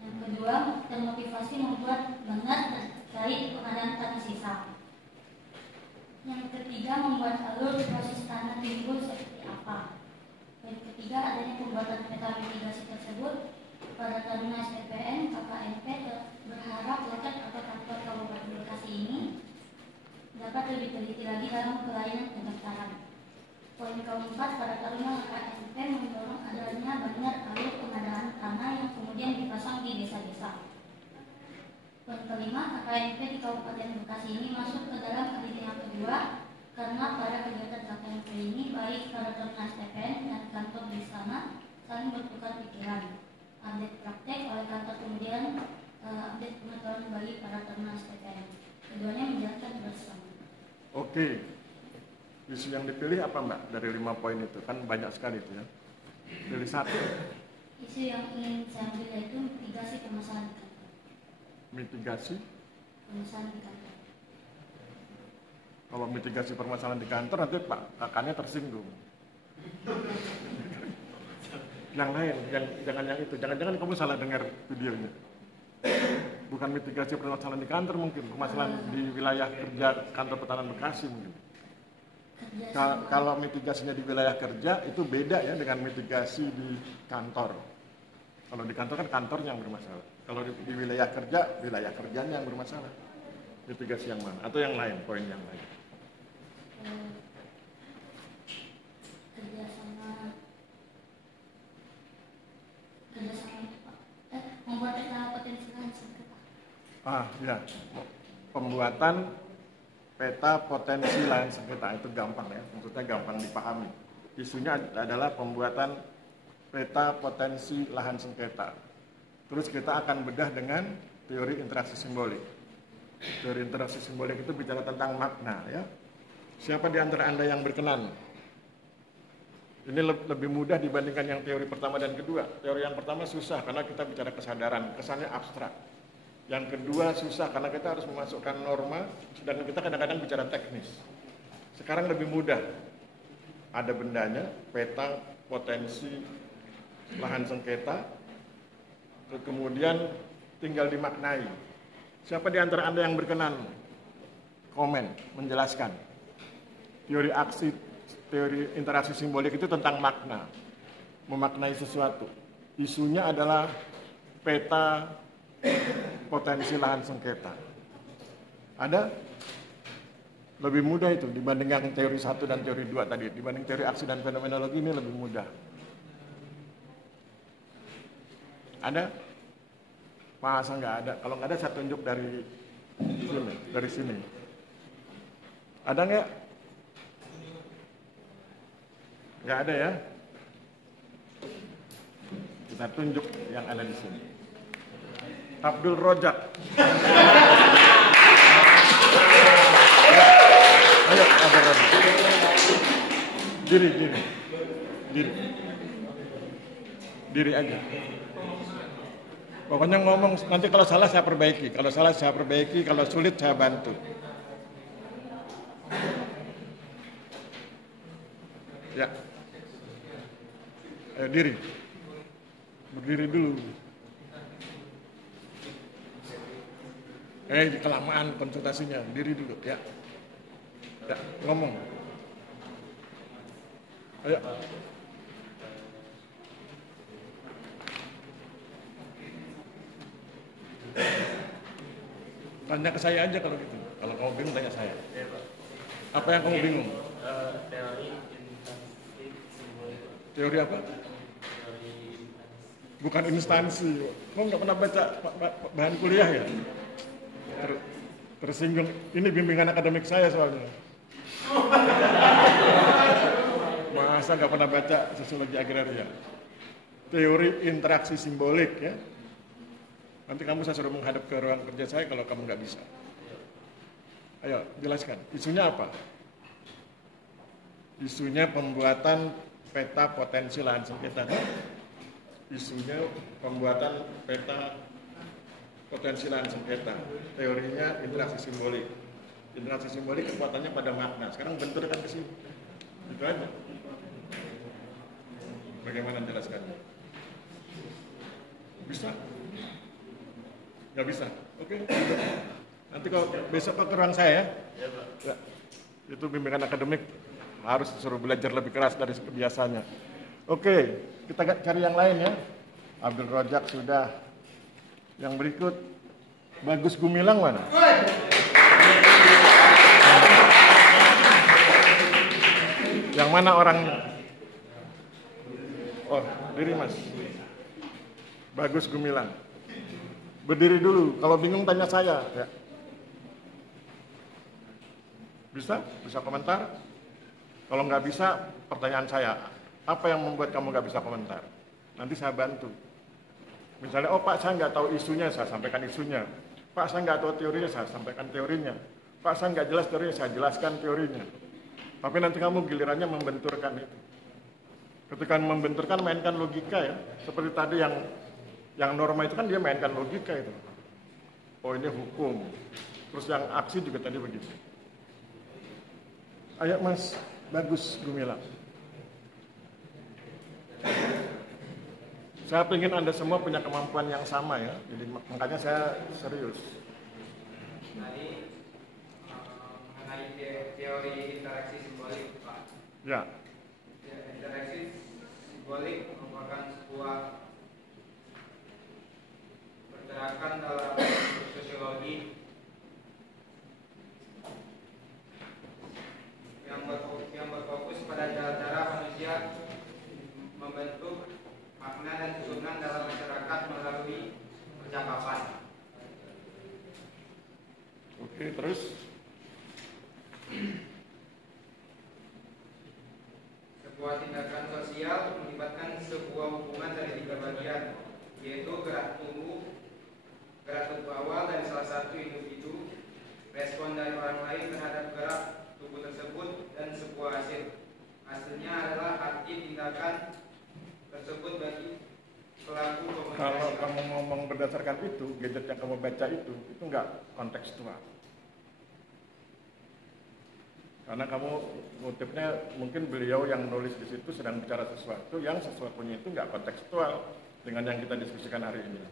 Yang kedua, termotivasi membuat benar terkait pengadaan tanah sisa. Yang ketiga, membuat alur proses tanah timbul seperti apa. Yang ketiga, adanya pembuatan peta mitigasi tersebut. Para Taruna SPPN, KKNP berharap loket atau kantor Kabupaten Bekasi ini dapat lebih teliti lagi dalam pelayanan pendaftaran. Poin keempat, para Taruna KKNP mendorong adanya banyak alur pengadaan tanah yang kemudian dipasang di desa-desa. Poin kelima, KKNP di Kabupaten Bekasi ini masuk ke dalam kriteria kedua karena pada kegiatan KKNP ini baik para Taruna SPPN dan kantor di sana saling bertukar pikiran. Update praktek oleh kantor, kemudian update pengetahuan bagi para Taruna SPPN. Keduanya menjalankan bersama. Oke. Isu yang dipilih apa Mbak dari 5 poin itu? Kan banyak sekali itu ya. Pilih satu. Isu yang ingin saya ambil yaitu mitigasi permasalahan di kantor. Mitigasi. Permasalahan di kantor. Kalau mitigasi permasalahan di kantor nanti Pak kakaknya tersinggung. Yang lain, jangan yang itu. Jangan-jangan kamu salah dengar videonya. Bukan mitigasi permasalahan di kantor mungkin, permasalahan di wilayah kerja kantor Pertahanan Bekasi mungkin. Kalau mitigasinya di wilayah kerja itu beda ya dengan mitigasi di kantor. Kalau di kantor kan kantornya yang bermasalah. Kalau di wilayah kerja, wilayah kerjanya yang bermasalah. Mitigasi yang mana? Atau yang lain, poin yang lain? Membuat peta potensi lahan sengketa. Ya, pembuatan peta potensi lahan sengketa itu gampang ya, maksudnya gampang dipahami. Isunya adalah pembuatan peta potensi lahan sengketa. Terus kita akan bedah dengan teori interaksi simbolik. Teori interaksi simbolik itu bicara tentang makna ya. Siapa di antara Anda yang berkenan? Ini lebih mudah dibandingkan yang teori pertama dan kedua. Teori yang pertama susah karena kita bicara kesadaran, kesannya abstrak. Yang kedua susah karena kita harus memasukkan norma, sedangkan kita kadang-kadang bicara teknis. Sekarang lebih mudah. Ada bendanya, peta potensi lahan sengketa, kemudian tinggal dimaknai. Siapa di antara Anda yang berkenan? Komen, menjelaskan. Teori interaksi simbolik itu tentang makna, memaknai sesuatu. Isunya adalah peta potensi lahan sengketa. Ada? Lebih mudah itu dibanding yang teori 1 dan teori 2 tadi. Dibanding teori aksi dan fenomenologi ini lebih mudah. Ada? Masa nggak ada? Kalau nggak ada saya tunjuk dari sini. Ada nggak? Nggak ada ya? Kita tunjuk yang ada di sini. Abdul Rojak. Ayo, Abdul Rojak. Diri aja. Pokoknya ngomong, nanti kalau salah saya perbaiki. Kalau salah saya perbaiki, kalau sulit saya bantu. Ya. Ayo diri. Berdiri dulu. Kelamaan konsultasinya. Diri dulu, ya. Ya, ngomong. Ayo. Tanya ke saya aja kalau gitu. Kalau kamu bingung tanya saya. Apa yang kamu bingung? Teori apa? Bukan instansi. Kamu nggak pernah baca bahan kuliah ya? Tersinggung. Ini bimbingan akademik saya soalnya. Masa nggak pernah baca sosiologi agraria? Teori interaksi simbolik ya. Nanti kamu saya suruh menghadap ke ruang kerja saya kalau kamu nggak bisa. Ayo, jelaskan. Isunya apa? Isunya pembuatan peta potensi lahan sengketa. Isunya pembuatan peta potensi lahan sengketa. Teorinya interaksi simbolik. Interaksi simbolik kekuatannya pada makna. Sekarang benturkan ke sini. Itu aja. Bagaimana jelaskannya? Bisa? Nggak bisa? Oke. Nanti kalau besok ke ruang saya ya. Ya. Itu bimbingan akademik. Harus disuruh belajar lebih keras dari biasanya. Oke, kita cari yang lain ya. Abdul Rojak sudah. Yang berikut, Bagus Gumilang mana? Yang mana orang? Oh, diri Mas. Bagus Gumilang. Berdiri dulu, kalau bingung tanya saya. Ya. Bisa? Bisa komentar? Kalau nggak bisa, pertanyaan saya, apa yang membuat kamu nggak bisa komentar? Nanti saya bantu. Misalnya, oh Pak, saya nggak tahu isunya, saya sampaikan isunya. Pak, saya nggak tahu teorinya, saya sampaikan teorinya. Pak, saya nggak jelas teorinya, saya jelaskan teorinya. Tapi nanti kamu gilirannya membenturkan itu. Ketika membenturkan, mainkan logika ya. Seperti tadi yang norma itu kan dia mainkan logika itu. Oh ini hukum. Terus yang aksi juga tadi begitu. Ayo Mas, bagus Gumilang. Saya ingin Anda semua punya kemampuan yang sama ya. Jadi makanya saya serius. Tadi mengenai teori interaksi simbolik, Pak. Ya. Interaksi simbolik merupakan sebuah pergerakan dalam sosiologi yang berfokus pada cara-cara manusia membentuk makna dan susunan dalam masyarakat melalui percakapan. Oke, terus Sebuah tindakan sosial melibatkan sebuah hubungan dari 3 bagian, yaitu gerak tubuh awal dari salah satu individu, respon dari orang lain terhadap gerak tubuh tersebut, dan sebuah hasil. Hasilnya adalah arti tindakan tersebut bagi pelaku komunikasi. kalau kamu ngomong berdasarkan itu, gadget yang kamu baca itu enggak kontekstual. Karena kamu motifnya mungkin beliau yang nulis di situ sedang bicara sesuatu yang sesuatunya itu enggak kontekstual dengan yang kita diskusikan hari ini.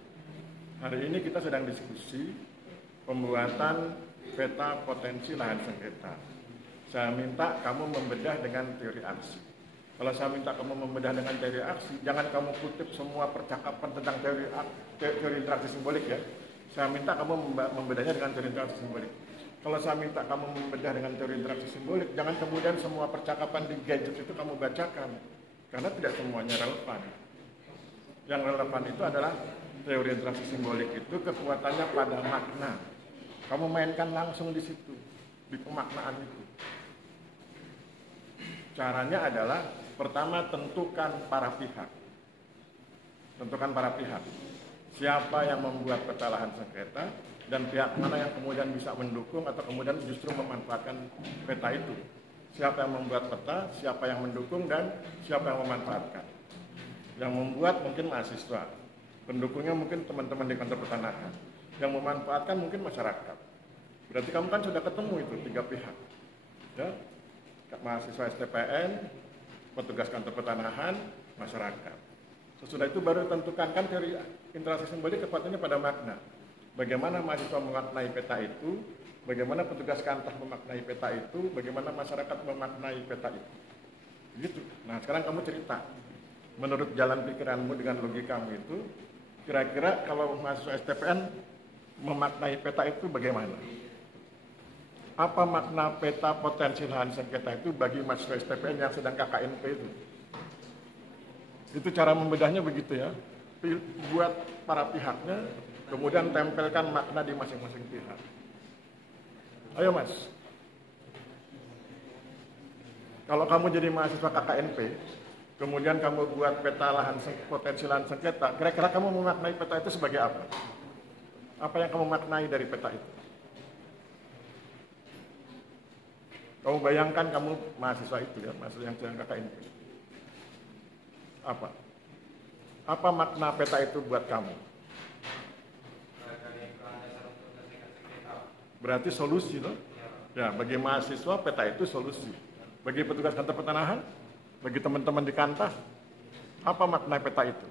Hari ini kita sedang diskusi pembuatan peta potensi lahan sengketa. Saya minta kamu membedah dengan teori aksi. Kalau saya minta kamu membedah dengan teori aksi, jangan kamu kutip semua percakapan tentang teori interaksi simbolik ya. Saya minta kamu membedahnya dengan teori interaksi simbolik. Kalau saya minta kamu membedah dengan teori interaksi simbolik, jangan kemudian semua percakapan di gadget itu kamu bacakan. Karena tidak semuanya relevan. Yang relevan itu adalah teori interaksi simbolik itu kekuatannya pada makna. Kamu mainkan langsung di situ, di pemaknaan itu. Caranya adalah pertama tentukan para pihak. Tentukan para pihak. Siapa yang membuat peta lahan sengketa dan pihak mana yang kemudian bisa mendukung atau kemudian justru memanfaatkan peta itu. Siapa yang membuat peta, siapa yang mendukung dan siapa yang memanfaatkan. Yang membuat mungkin mahasiswa, pendukungnya mungkin teman-teman di kantor pertanahan, yang memanfaatkan mungkin masyarakat. Berarti kamu kan sudah ketemu itu 3 pihak. Ya? Mahasiswa STPN, petugas kantor pertanahan, masyarakat. Sesudah itu baru tentukan kan teori interaksi simbolik kekuatannya pada makna. Bagaimana mahasiswa memaknai peta itu, bagaimana petugas kantor memaknai peta itu, bagaimana masyarakat memaknai peta itu. Gitu. Nah sekarang kamu cerita, menurut jalan pikiranmu dengan logikamu itu, kira-kira kalau mahasiswa STPN memaknai peta itu bagaimana? Apa makna peta potensi lahan sengketa itu bagi mahasiswa STPN yang sedang KKNP itu? Itu cara membedahnya begitu ya. Buat para pihaknya, kemudian tempelkan makna di masing-masing pihak. Ayo Mas. Kalau kamu jadi mahasiswa KKNP, kemudian kamu buat peta potensi lahan sengketa, kira-kira kamu memaknai peta itu sebagai apa? Apa yang kamu maknai dari peta itu? Kamu bayangkan kamu mahasiswa itu ya, mahasiswa yang sedang KKNP. Apa? Apa makna peta itu buat kamu? Berarti solusi loh. Ya, bagi mahasiswa peta itu solusi. Bagi petugas kantor pertanahan, bagi teman-teman di kantor, apa makna peta itu?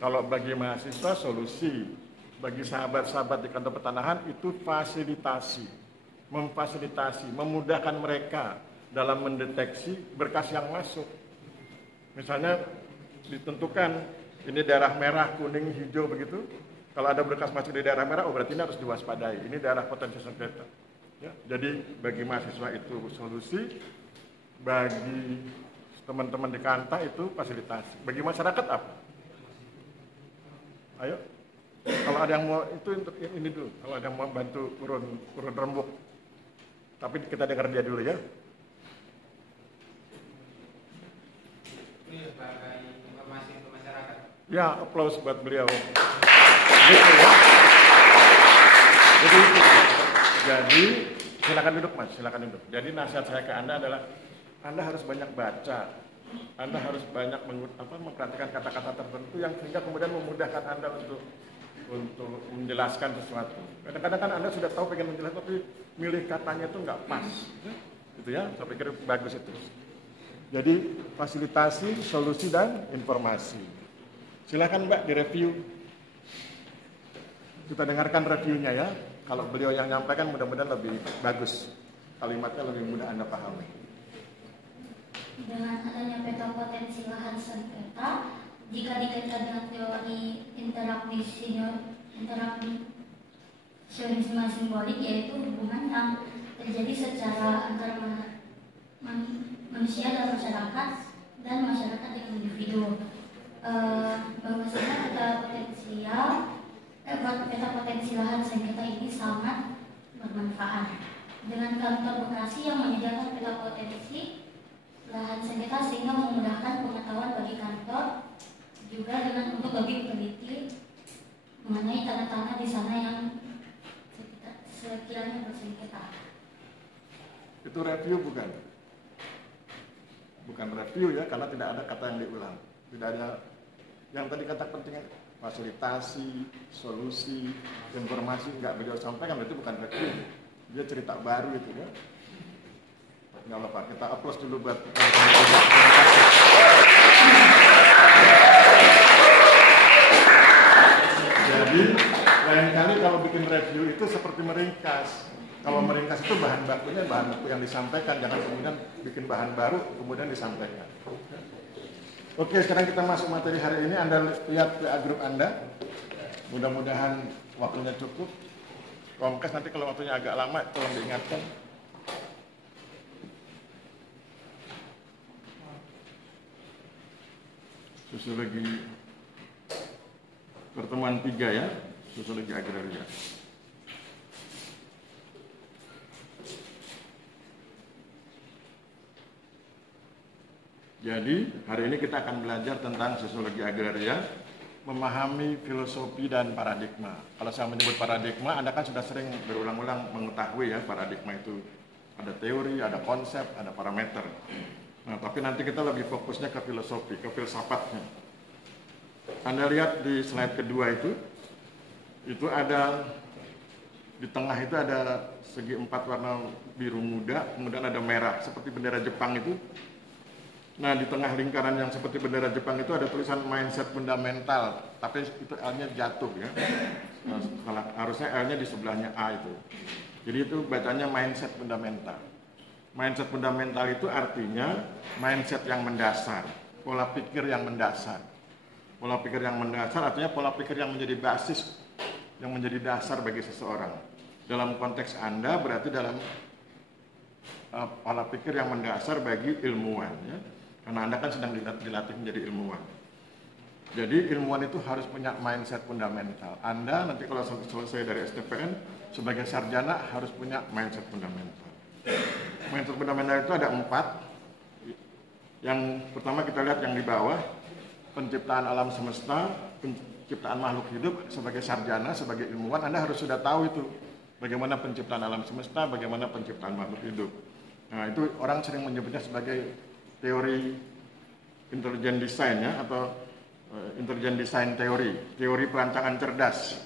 Kalau bagi mahasiswa solusi, bagi sahabat-sahabat di kantor pertanahan itu fasilitasi, memfasilitasi, memudahkan mereka dalam mendeteksi berkas yang masuk. Misalnya ditentukan ini daerah merah, kuning, hijau begitu. Kalau ada berkas masuk di daerah merah, oh berarti ini harus diwaspadai. Ini daerah potensi sengketa. Ya, jadi bagi mahasiswa itu solusi, bagi teman-teman di kantor itu fasilitasi. Bagi masyarakat apa? Ayo, kalau ada yang mau itu untuk ini dulu, kalau ada yang mau bantu urun rembuk, tapi kita dengar dia dulu ya. Ya, aplaus buat beliau. Gitu ya. Jadi silakan duduk Mas, silakan duduk. Jadi nasihat saya ke Anda adalah Anda harus banyak baca. Anda harus banyak memperhatikan kata-kata tertentu yang sehingga kemudian memudahkan Anda untuk menjelaskan sesuatu. Kadang-kadang kan Anda sudah tahu pengen menjelaskan tapi milih katanya itu nggak pas. Gitu ya, saya pikir bagus itu. Jadi fasilitasi, solusi dan informasi. Silakan Mbak direview. Kita dengarkan reviewnya ya. Kalau beliau yang nyampaikan mudah-mudahan lebih bagus. Kalimatnya lebih mudah Anda pahami. Dengan adanya peta potensi lahan sengketa, jika dikaitkan dengan teori interaksionisme simbolik, yaitu hubungan yang terjadi secara antara manusia dan masyarakat dengan individu. Bahwasanya peta potensi lahan sengketa ini sangat bermanfaat. Dengan kantor Bekasi yang menyediakan peta potensi lahan sengketa sehingga memudahkan pengetahuan bagi kantor, juga dengan untuk lebih teliti mengenai tanah-tanah di sana yang sekiranya bersengketa. Itu review bukan? Bukan review ya, karena tidak ada kata yang diulang. Tidak ada yang tadi kata pentingnya fasilitasi, solusi, informasi nggak beliau sampaikan, berarti bukan review. Dia cerita baru itu ya. Nggak apa-apa, kita aplaus dulu buat Jadi lain kali kalau bikin review itu seperti meringkas. Kalau meringkas itu bahan bakunya bahan baku yang disampaikan, jangan kemudian bikin bahan baru kemudian disampaikan. Oke, sekarang kita masuk materi hari ini. Anda lihat PA grup Anda. Mudah-mudahan waktunya cukup. Komkes nanti kalau waktunya agak lama tolong diingatkan. Sosiologi pertemuan 3 ya, sosiologi agraria. Jadi hari ini kita akan belajar tentang sosiologi agraria, memahami filosofi dan paradigma. Kalau saya menyebut paradigma, Anda kan sudah sering berulang-ulang mengetahui ya paradigma itu ada teori, ada konsep, ada parameter. Nah, tapi nanti kita lebih fokusnya ke filosofi, ke filsafatnya. Anda lihat di slide kedua itu ada di tengah itu ada segi 4 warna biru muda, kemudian ada merah seperti bendera Jepang itu. Nah, di tengah lingkaran yang seperti bendera Jepang itu ada tulisan mindset fundamental, tapi itu L-nya jatuh ya. Nah, harusnya L-nya di sebelahnya A itu. Jadi itu bacanya mindset fundamental. Mindset fundamental itu artinya mindset yang mendasar, pola pikir yang mendasar. Pola pikir yang mendasar artinya pola pikir yang menjadi basis, yang menjadi dasar bagi seseorang. Dalam konteks Anda berarti dalam pola pikir yang mendasar bagi ilmuwan ya. Karena Anda kan sedang dilatih menjadi ilmuwan. Jadi ilmuwan itu harus punya mindset fundamental. Anda nanti kalau selesai dari STPN sebagai sarjana harus punya mindset fundamental. Mindset fundamental itu ada 4. Yang pertama kita lihat yang di bawah, penciptaan alam semesta, penciptaan makhluk hidup. Sebagai sarjana, sebagai ilmuwan, Anda harus sudah tahu itu bagaimana penciptaan alam semesta, bagaimana penciptaan makhluk hidup. Nah, itu orang sering menyebutnya sebagai teori intelligent design ya, atau intelligent design teori, teori perancangan cerdas.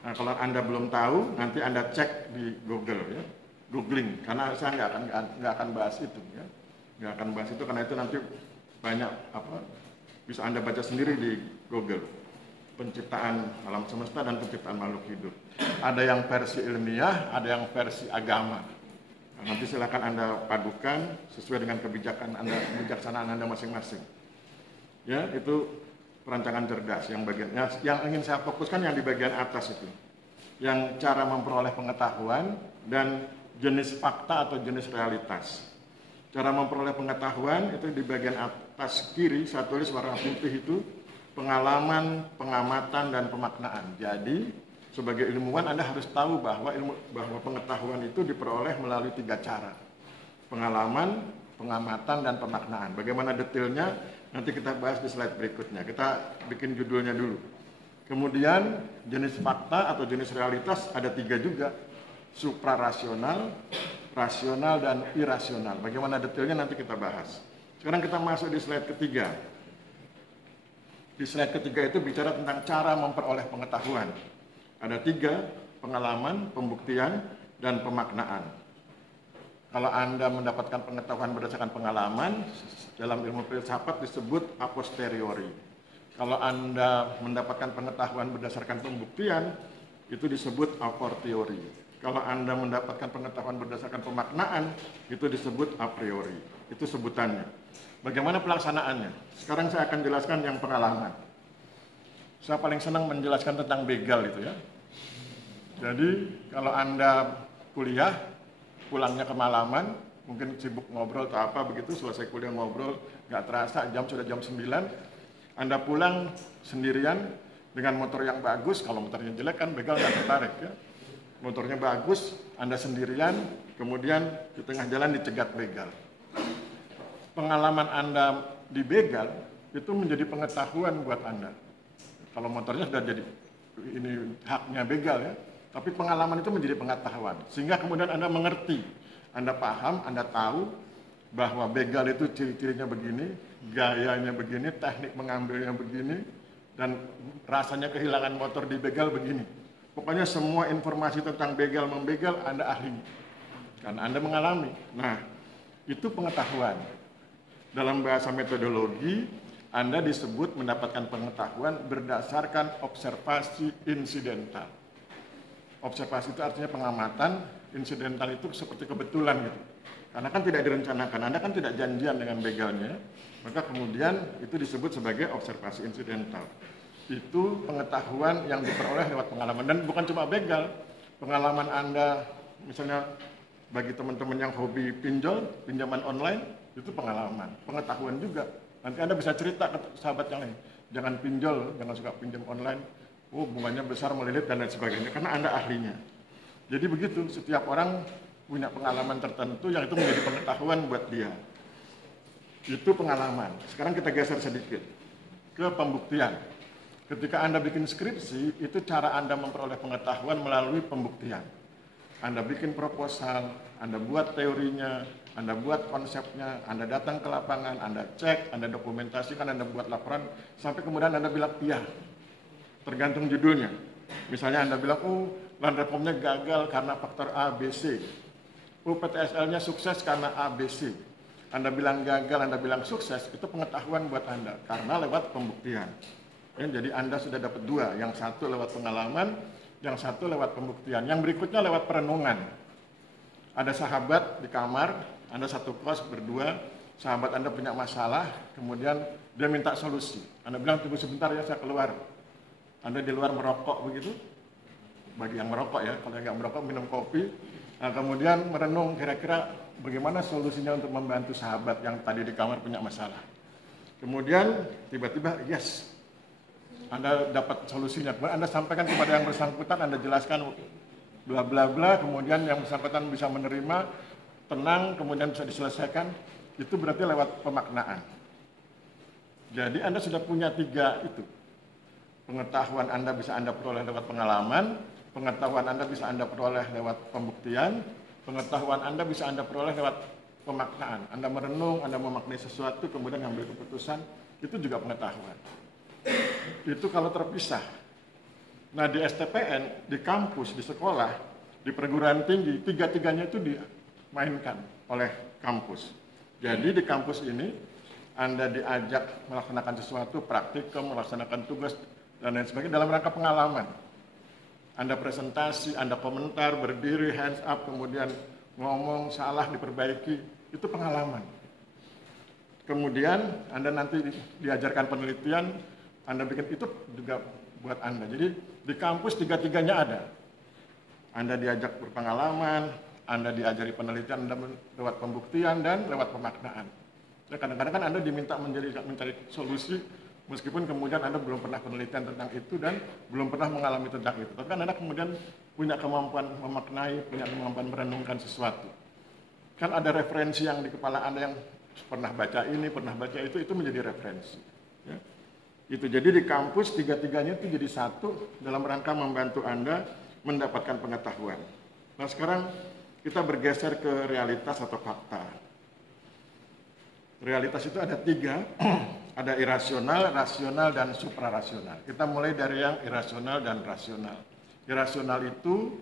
Nah, kalau Anda belum tahu, nanti Anda cek di Google ya, googling, karena saya nggak akan bahas itu ya, nggak akan bahas itu karena itu nanti banyak bisa Anda baca sendiri di Google, penciptaan alam semesta dan penciptaan makhluk hidup. Ada yang versi ilmiah, ada yang versi agama. Nah, nanti silakan Anda padukan sesuai dengan kebijaksanaan Anda masing-masing. Ya, itu perancangan cerdas yang ingin saya fokuskan yang di bagian atas itu. Yang cara memperoleh pengetahuan dan jenis fakta atau jenis realitas. Cara memperoleh pengetahuan itu di bagian atas kiri, saya tulis warna putih itu pengalaman, pengamatan dan pemaknaan. Jadi sebagai ilmuwan Anda harus tahu bahwa pengetahuan itu diperoleh melalui 3 cara. Pengalaman, pengamatan dan pemaknaan. Bagaimana detailnya? Nanti kita bahas di slide berikutnya. Kita bikin judulnya dulu. Kemudian jenis fakta atau jenis realitas ada 3 juga. Suprarasional, rasional, dan irasional. Bagaimana detailnya nanti kita bahas. Sekarang kita masuk di slide ketiga. Di slide ketiga itu bicara tentang cara memperoleh pengetahuan. Ada 3, pengalaman, pembuktian, dan pemaknaan. Kalau Anda mendapatkan pengetahuan berdasarkan pengalaman, dalam ilmu filsafat disebut a posteriori. Kalau Anda mendapatkan pengetahuan berdasarkan pembuktian, itu disebut a fortiori. Kalau Anda mendapatkan pengetahuan berdasarkan pemaknaan, itu disebut a priori. Itu sebutannya. Bagaimana pelaksanaannya? Sekarang saya akan jelaskan yang pengalaman. Saya paling senang menjelaskan tentang begal itu ya. Jadi kalau Anda kuliah, pulangnya kemalaman, mungkin sibuk ngobrol atau apa begitu, selesai kuliah ngobrol, nggak terasa sudah jam 9, Anda pulang sendirian dengan motor yang bagus. Kalau motornya jelek kan begal nggak tertarik ya. Motornya bagus, Anda sendirian, kemudian di tengah jalan dicegat begal. Pengalaman Anda di begal itu menjadi pengetahuan buat Anda. Kalau motornya sudah jadi ini haknya begal ya, tapi pengalaman itu menjadi pengetahuan. Sehingga kemudian Anda mengerti, Anda paham, Anda tahu bahwa begal itu ciri-cirinya begini, gayanya begini, teknik mengambilnya begini, dan rasanya kehilangan motor di begal begini. Pokoknya semua informasi tentang begal membegal Anda ahli, karena Anda mengalami. Nah, itu pengetahuan. Dalam bahasa metodologi, Anda disebut mendapatkan pengetahuan berdasarkan observasi insidental. Observasi itu artinya pengamatan, insidental itu seperti kebetulan gitu. Karena kan tidak direncanakan, Anda kan tidak janjian dengan begalnya, maka kemudian itu disebut sebagai observasi insidental. Itu pengetahuan yang diperoleh lewat pengalaman, dan bukan cuma begal. Pengalaman Anda, misalnya bagi teman-teman yang hobi pinjol, pinjaman online, itu pengalaman, pengetahuan juga. Nanti Anda bisa cerita ke sahabat yang lain, jangan pinjol, jangan suka pinjam online, bunganya besar, melilit, dan lain sebagainya, karena Anda ahlinya. Jadi begitu, setiap orang punya pengalaman tertentu yang itu menjadi pengetahuan buat dia. Itu pengalaman. Sekarang kita geser sedikit ke pembuktian. Ketika Anda bikin skripsi, itu cara Anda memperoleh pengetahuan melalui pembuktian. Anda bikin proposal, Anda buat teorinya, Anda buat konsepnya, Anda datang ke lapangan, Anda cek, Anda dokumentasikan, Anda buat laporan, sampai kemudian Anda bilang, iya, tergantung judulnya. Misalnya Anda bilang, land reformnya gagal karena faktor A, B, C. PTSL-nya sukses karena A, B, C. Anda bilang gagal, Anda bilang sukses, itu pengetahuan buat Anda, karena lewat pembuktian. Ya, jadi Anda sudah dapat 2, yang satu lewat pengalaman, yang satu lewat pembuktian. Yang berikutnya lewat perenungan. Ada sahabat di kamar, Anda satu kos berdua, sahabat Anda punya masalah, kemudian dia minta solusi. Anda bilang, tunggu sebentar ya, saya keluar. Anda di luar merokok begitu, bagi yang merokok ya, kalau yang nggak merokok minum kopi. Nah, kemudian merenung kira-kira bagaimana solusinya untuk membantu sahabat yang tadi di kamar punya masalah. Kemudian tiba-tiba, yes, Anda dapat solusinya. Kemudian Anda sampaikan kepada yang bersangkutan, Anda jelaskan bla bla bla, kemudian yang bersangkutan bisa menerima, tenang, kemudian bisa diselesaikan. Itu berarti lewat pemaknaan. Jadi Anda sudah punya 3 itu. Pengetahuan Anda bisa Anda peroleh lewat pengalaman, pengetahuan Anda bisa Anda peroleh lewat pembuktian, pengetahuan Anda bisa Anda peroleh lewat pemaknaan. Anda merenung, Anda memaknai sesuatu, kemudian ambil keputusan, itu juga pengetahuan. Itu kalau terpisah. Nah, di STPN, di kampus, di sekolah, di perguruan tinggi, 3-tiganya itu dimainkan oleh kampus. Jadi di kampus ini Anda diajak melaksanakan sesuatu, praktikum, melaksanakan tugas, dan lain sebagainya dalam rangka pengalaman. Anda presentasi, Anda komentar, berdiri, hands up, kemudian ngomong, salah, diperbaiki, itu pengalaman. Kemudian Anda nanti diajarkan penelitian, Anda bikin, itu juga buat Anda. Jadi di kampus 3-tiganya ada. Anda diajak berpengalaman, Anda diajari penelitian, Anda lewat pembuktian, dan lewat pemaknaan. Ya, kadang-kadang kan Anda diminta mencari solusi, meskipun kemudian Anda belum pernah penelitian tentang itu dan belum pernah mengalami tentang itu. Tapi kan Anda kemudian punya kemampuan memaknai, punya kemampuan merenungkan sesuatu. Kan ada referensi yang di kepala Anda yang pernah baca ini, pernah baca itu menjadi referensi. Ya. Itu jadi di kampus tiga-tiganya itu jadi satu dalam rangka membantu Anda mendapatkan pengetahuan. Nah sekarang kita bergeser ke realitas atau fakta. Realitas itu ada tiga, ada irasional, rasional, dan suprarasional. Kita mulai dari yang irasional dan rasional. Irasional itu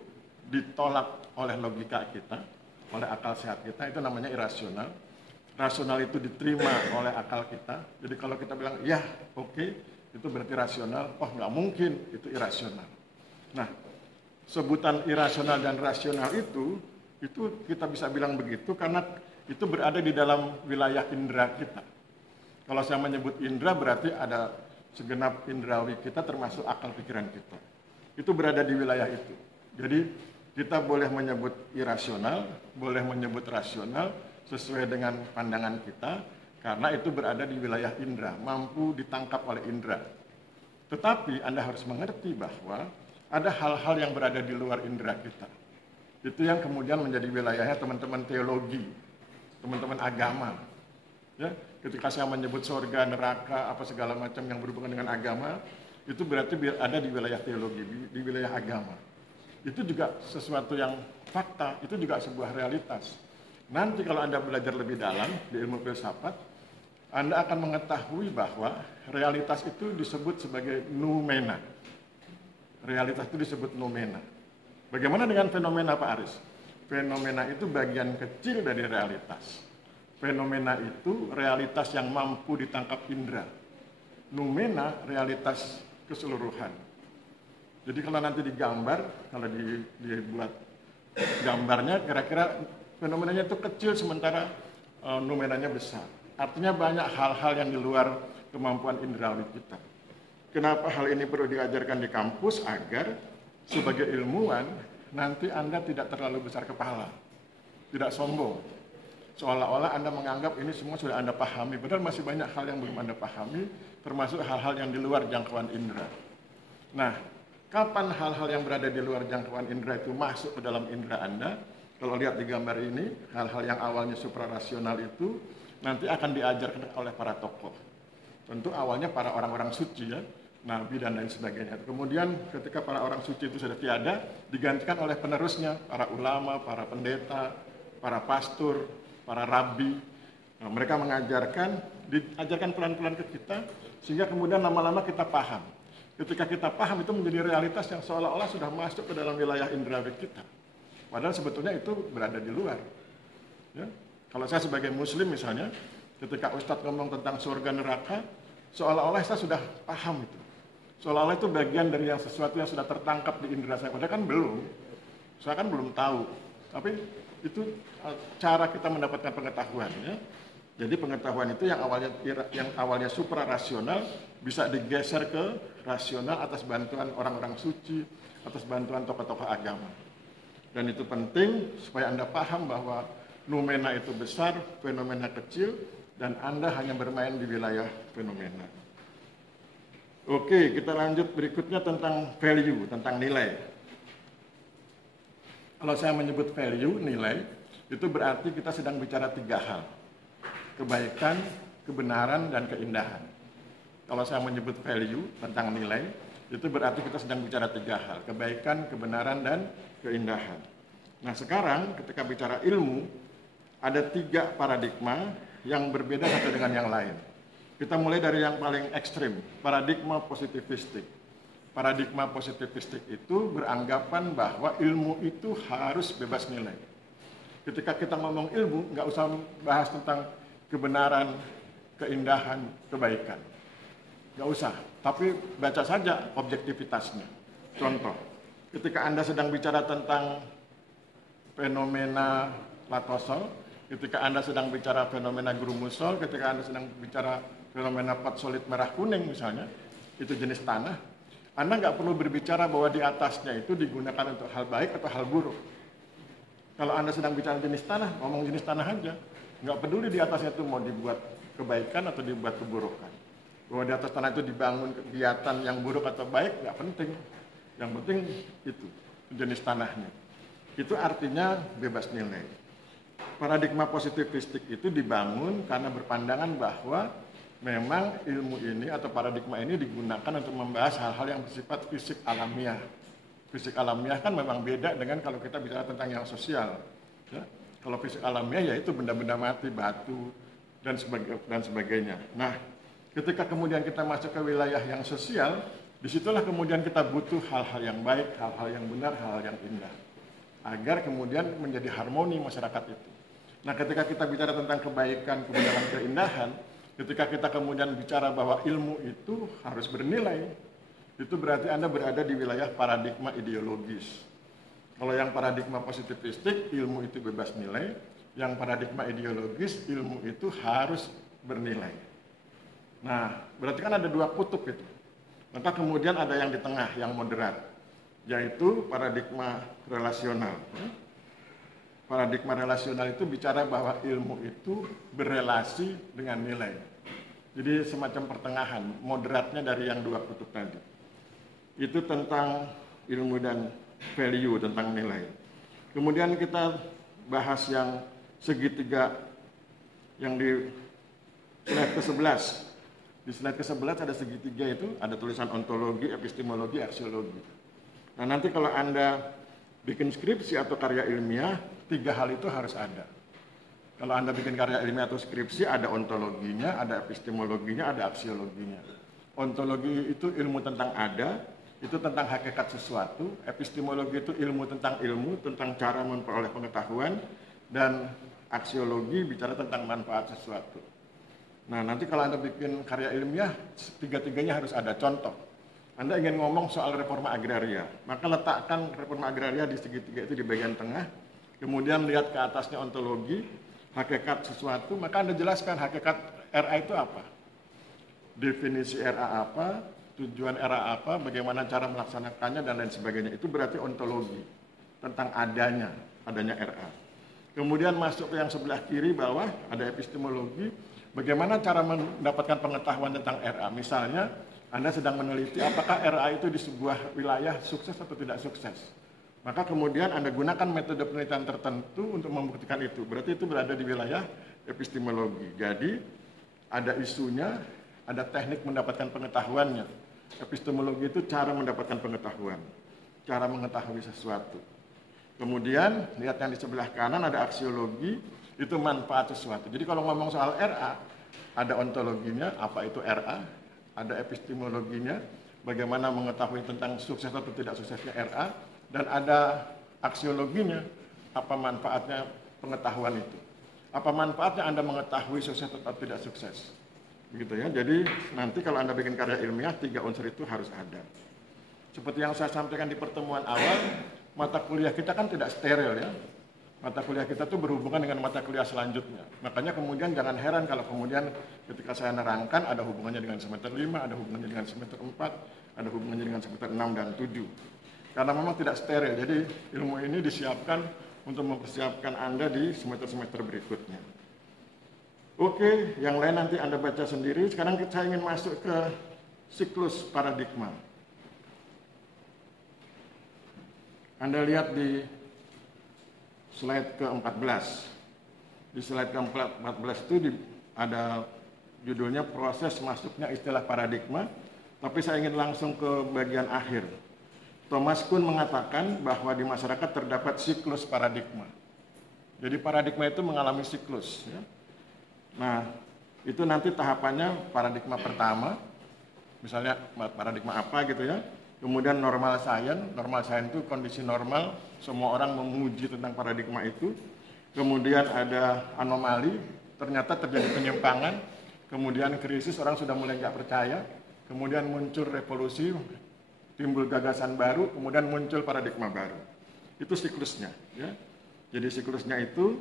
ditolak oleh logika kita, oleh akal sehat kita, itu namanya irasional. Rasional itu diterima oleh akal kita. Jadi kalau kita bilang, ya oke, itu berarti rasional. Oh nggak mungkin, itu irasional. Nah, sebutan irasional dan rasional itu kita bisa bilang begitu karena itu berada di dalam wilayah indera kita. Kalau saya menyebut indera berarti ada segenap indrawi kita termasuk akal pikiran kita. Itu berada di wilayah itu. Jadi kita boleh menyebut irasional, boleh menyebut rasional sesuai dengan pandangan kita karena itu berada di wilayah indera, mampu ditangkap oleh indera. Tetapi Anda harus mengerti bahwa ada hal-hal yang berada di luar indera kita. Itu yang kemudian menjadi wilayahnya teman-teman teologi, teman-teman agama. Ya, ketika saya menyebut surga, neraka, apa segala macam yang berhubungan dengan agama, itu berarti ada di wilayah teologi, di wilayah agama. Itu juga sesuatu yang fakta, itu juga sebuah realitas. Nanti kalau Anda belajar lebih dalam di ilmu filsafat, Anda akan mengetahui bahwa realitas itu disebut sebagai noumena. Realitas itu disebut noumena. Bagaimana dengan fenomena, Pak Aris? Fenomena itu bagian kecil dari realitas. Fenomena itu realitas yang mampu ditangkap indera. Noumena realitas keseluruhan. Jadi kalau nanti digambar, kalau dibuat gambarnya, kira-kira fenomenanya itu kecil sementara noumenanya besar. Artinya banyak hal-hal yang di luar kemampuan indrawi kita. Kenapa hal ini perlu diajarkan di kampus? Agar sebagai ilmuwan, nanti Anda tidak terlalu besar kepala, tidak sombong. Seolah-olah Anda menganggap ini semua sudah Anda pahami, padahal masih banyak hal yang belum Anda pahami, termasuk hal-hal yang di luar jangkauan indera. Nah, kapan hal-hal yang berada di luar jangkauan indera itu masuk ke dalam indera Anda? Kalau lihat di gambar ini, hal-hal yang awalnya suprarasional itu nanti akan diajarkan oleh para tokoh. Tentu awalnya para orang-orang suci ya, nabi dan lain sebagainya. Kemudian ketika para orang suci itu sudah tiada, digantikan oleh penerusnya, para ulama, para pendeta, para pastor, para rabi. Nah, mereka diajarkan pelan-pelan ke kita, sehingga kemudian lama-lama kita paham. Ketika kita paham itu menjadi realitas yang seolah-olah sudah masuk ke dalam wilayah indrawi kita. Padahal sebetulnya itu berada di luar. Ya. Kalau saya sebagai muslim misalnya, ketika Ustadz ngomong tentang surga neraka, seolah-olah saya sudah paham itu. Seolah-olah itu bagian dari yang sesuatu yang sudah tertangkap di indera saya. Padahal kan belum. Saya kan belum tahu. Tapi itu cara kita mendapatkan pengetahuan. Ya. Jadi pengetahuan itu yang awalnya suprarasional bisa digeser ke rasional atas bantuan orang-orang suci, atas bantuan tokoh-tokoh agama. Dan itu penting supaya Anda paham bahwa noumena itu besar, fenomena kecil, dan Anda hanya bermain di wilayah fenomena. Oke, kita lanjut berikutnya tentang value, tentang nilai. Kalau saya menyebut value, nilai, itu berarti kita sedang bicara tiga hal. Kebaikan, kebenaran, dan keindahan. Kalau saya menyebut value tentang nilai, itu berarti kita sedang bicara tiga hal. Kebaikan, kebenaran, dan keindahan. Nah sekarang ketika bicara ilmu, ada tiga paradigma yang berbeda satu dengan yang lain. Kita mulai dari yang paling ekstrim, paradigma positivistik. Paradigma positivistik itu beranggapan bahwa ilmu itu harus bebas nilai. Ketika kita ngomong ilmu, nggak usah bahas tentang kebenaran, keindahan, kebaikan. Nggak usah, tapi baca saja objektivitasnya. Contoh, ketika Anda sedang bicara tentang fenomena latosol, ketika Anda sedang bicara fenomena grumusol, ketika Anda sedang bicara fenomena pot solid merah kuning misalnya, itu jenis tanah, Anda nggak perlu berbicara bahwa di atasnya itu digunakan untuk hal baik atau hal buruk. Kalau Anda sedang bicara jenis tanah, ngomong jenis tanah aja. Nggak peduli di atasnya itu mau dibuat kebaikan atau dibuat keburukan. Bahwa di atas tanah itu dibangun kegiatan yang buruk atau baik, nggak penting. Yang penting itu jenis tanahnya. Itu artinya bebas nilai. paradigma positivistik itu dibangun karena berpandangan bahwa memang ilmu ini atau paradigma ini digunakan untuk membahas hal-hal yang bersifat fisik alamiah. Fisik alamiah kan memang beda dengan kalau kita bicara tentang yang sosial. Ya. Kalau fisik alamiah yaitu benda-benda mati, batu, dan sebagainya. Nah, ketika kemudian kita masuk ke wilayah yang sosial, disitulah kemudian kita butuh hal-hal yang baik, hal-hal yang benar, hal-hal yang indah. Agar kemudian menjadi harmoni masyarakat itu. Nah, ketika kita bicara tentang kebaikan, kebenaran, keindahan, ketika kita kemudian bicara bahwa ilmu itu harus bernilai, itu berarti Anda berada di wilayah paradigma ideologis. Kalau yang paradigma positivistik, ilmu itu bebas nilai. Yang paradigma ideologis, ilmu itu harus bernilai. Nah, berarti kan ada dua kutub itu. Maka kemudian ada yang di tengah, yang moderat, yaitu paradigma relasional. Paradigma relasional itu bicara bahwa ilmu itu berelasi dengan nilai. Jadi semacam pertengahan, moderatnya dari yang dua kutub tadi. Itu tentang ilmu dan value, tentang nilai. Kemudian kita bahas yang segitiga yang di slide ke-11. Di slide ke-11 ada segitiga itu, ada tulisan ontologi, epistemologi, aksiologi. Nah, nanti kalau Anda bikin skripsi atau karya ilmiah, 3 hal itu harus ada. Kalau Anda bikin karya ilmiah atau skripsi, ada ontologinya, ada epistemologinya, ada aksiologinya. Ontologi itu ilmu tentang ada, itu tentang hakikat sesuatu. Epistemologi itu ilmu, tentang cara memperoleh pengetahuan. Dan aksiologi bicara tentang manfaat sesuatu. Nah, nanti kalau Anda bikin karya ilmiah, 3-tiganya harus ada. Contoh, Anda ingin ngomong soal reforma agraria, maka letakkan reforma agraria di segitiga itu di bagian tengah. Kemudian lihat ke atasnya ontologi, hakikat sesuatu, maka Anda jelaskan hakikat RA itu apa. Definisi RA apa, tujuan RA apa, bagaimana cara melaksanakannya, dan lain sebagainya. Itu berarti ontologi, tentang adanya RA. Kemudian masuk ke yang sebelah kiri bawah, ada epistemologi, bagaimana cara mendapatkan pengetahuan tentang RA. Misalnya, Anda sedang meneliti apakah RA itu di sebuah wilayah sukses atau tidak sukses. Maka kemudian Anda gunakan metode penelitian tertentu untuk membuktikan itu. Berarti itu berada di wilayah epistemologi. Jadi ada isunya, ada teknik mendapatkan pengetahuannya. Epistemologi itu cara mendapatkan pengetahuan, cara mengetahui sesuatu. Kemudian lihat yang di sebelah kanan ada aksiologi, itu manfaat sesuatu. Jadi kalau ngomong soal RA, ada ontologinya, apa itu RA, ada epistemologinya, bagaimana mengetahui tentang sukses atau tidak suksesnya RA, dan ada aksiologinya, apa manfaatnya pengetahuan itu. Apa manfaatnya Anda mengetahui sukses atau tidak sukses. Begitu ya. Jadi nanti kalau Anda bikin karya ilmiah, 3 unsur itu harus ada. Seperti yang saya sampaikan di pertemuan awal, mata kuliah kita kan tidak steril ya. Mata kuliah kita tuh berhubungan dengan mata kuliah selanjutnya. Makanya kemudian jangan heran kalau kemudian ketika saya nerangkan ada hubungannya dengan semester 5, ada hubungannya dengan semester 4, ada hubungannya dengan semester 6 dan 7. Karena memang tidak steril, jadi ilmu ini disiapkan untuk mempersiapkan Anda di semester-semester berikutnya. Oke, yang lain nanti Anda baca sendiri. Sekarang saya ingin masuk ke siklus paradigma. Anda lihat di slide ke-14. Di slide ke-14 itu ada judulnya proses masuknya istilah paradigma, tapi saya ingin langsung ke bagian akhir. Thomas Kuhn mengatakan bahwa di masyarakat terdapat siklus paradigma. Jadi paradigma itu mengalami siklus. Ya. Nah, itu nanti tahapannya paradigma pertama, misalnya paradigma apa gitu ya. Kemudian normal science itu kondisi normal, semua orang menguji tentang paradigma itu. Kemudian ada anomali, ternyata terjadi penyimpangan. Kemudian krisis, orang sudah mulai nggak percaya. Kemudian muncul revolusi, timbul gagasan baru, kemudian muncul paradigma baru. Itu siklusnya. Ya. Jadi siklusnya itu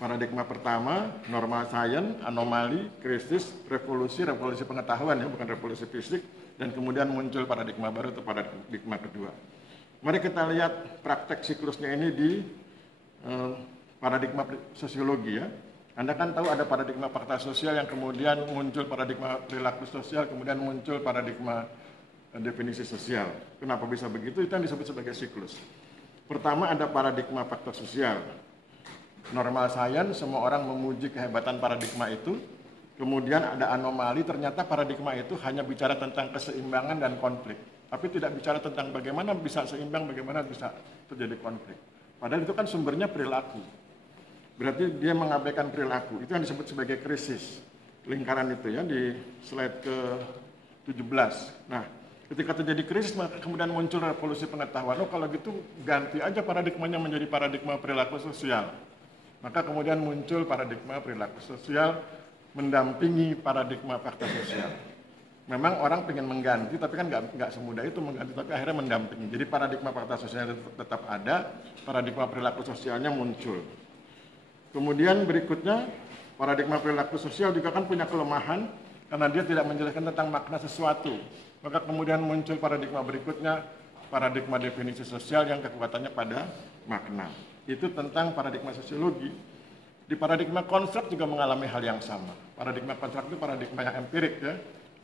paradigma pertama, normal science, anomali, krisis, revolusi pengetahuan ya, bukan revolusi fisik, dan kemudian muncul paradigma baru atau paradigma kedua. Mari kita lihat praktek siklusnya ini di paradigma sosiologi ya. Anda kan tahu ada paradigma fakta sosial yang kemudian muncul paradigma perilaku sosial, kemudian muncul paradigma definisi sosial. Kenapa bisa begitu? Itu yang disebut sebagai siklus. Pertama ada paradigma faktor sosial. normal science, semua orang memuji kehebatan paradigma itu. Kemudian ada anomali, ternyata paradigma itu hanya bicara tentang keseimbangan dan konflik, tapi tidak bicara tentang bagaimana bisa seimbang, bagaimana bisa terjadi konflik. Padahal itu kan sumbernya perilaku. Berarti dia mengabaikan perilaku. Itu yang disebut sebagai krisis lingkaran itu ya di slide ke-17. Nah, ketika terjadi krisis maka kemudian muncul revolusi pengetahuan. Oh, kalau gitu ganti aja paradigmanya menjadi paradigma perilaku sosial. Maka kemudian muncul paradigma perilaku sosial mendampingi paradigma fakta sosial. Memang orang pengen mengganti, tapi kan nggak semudah itu mengganti, tapi akhirnya mendampingi. Jadi paradigma fakta sosial tetap ada, paradigma perilaku sosialnya muncul. Kemudian berikutnya, paradigma perilaku sosial juga kan punya kelemahan, karena dia tidak menjelaskan tentang makna sesuatu. Maka kemudian muncul paradigma berikutnya, paradigma definisi sosial yang kekuatannya pada makna. Itu tentang paradigma sosiologi. Di paradigma konstruk juga mengalami hal yang sama. Paradigma konstruk itu paradigma yang empirik ya.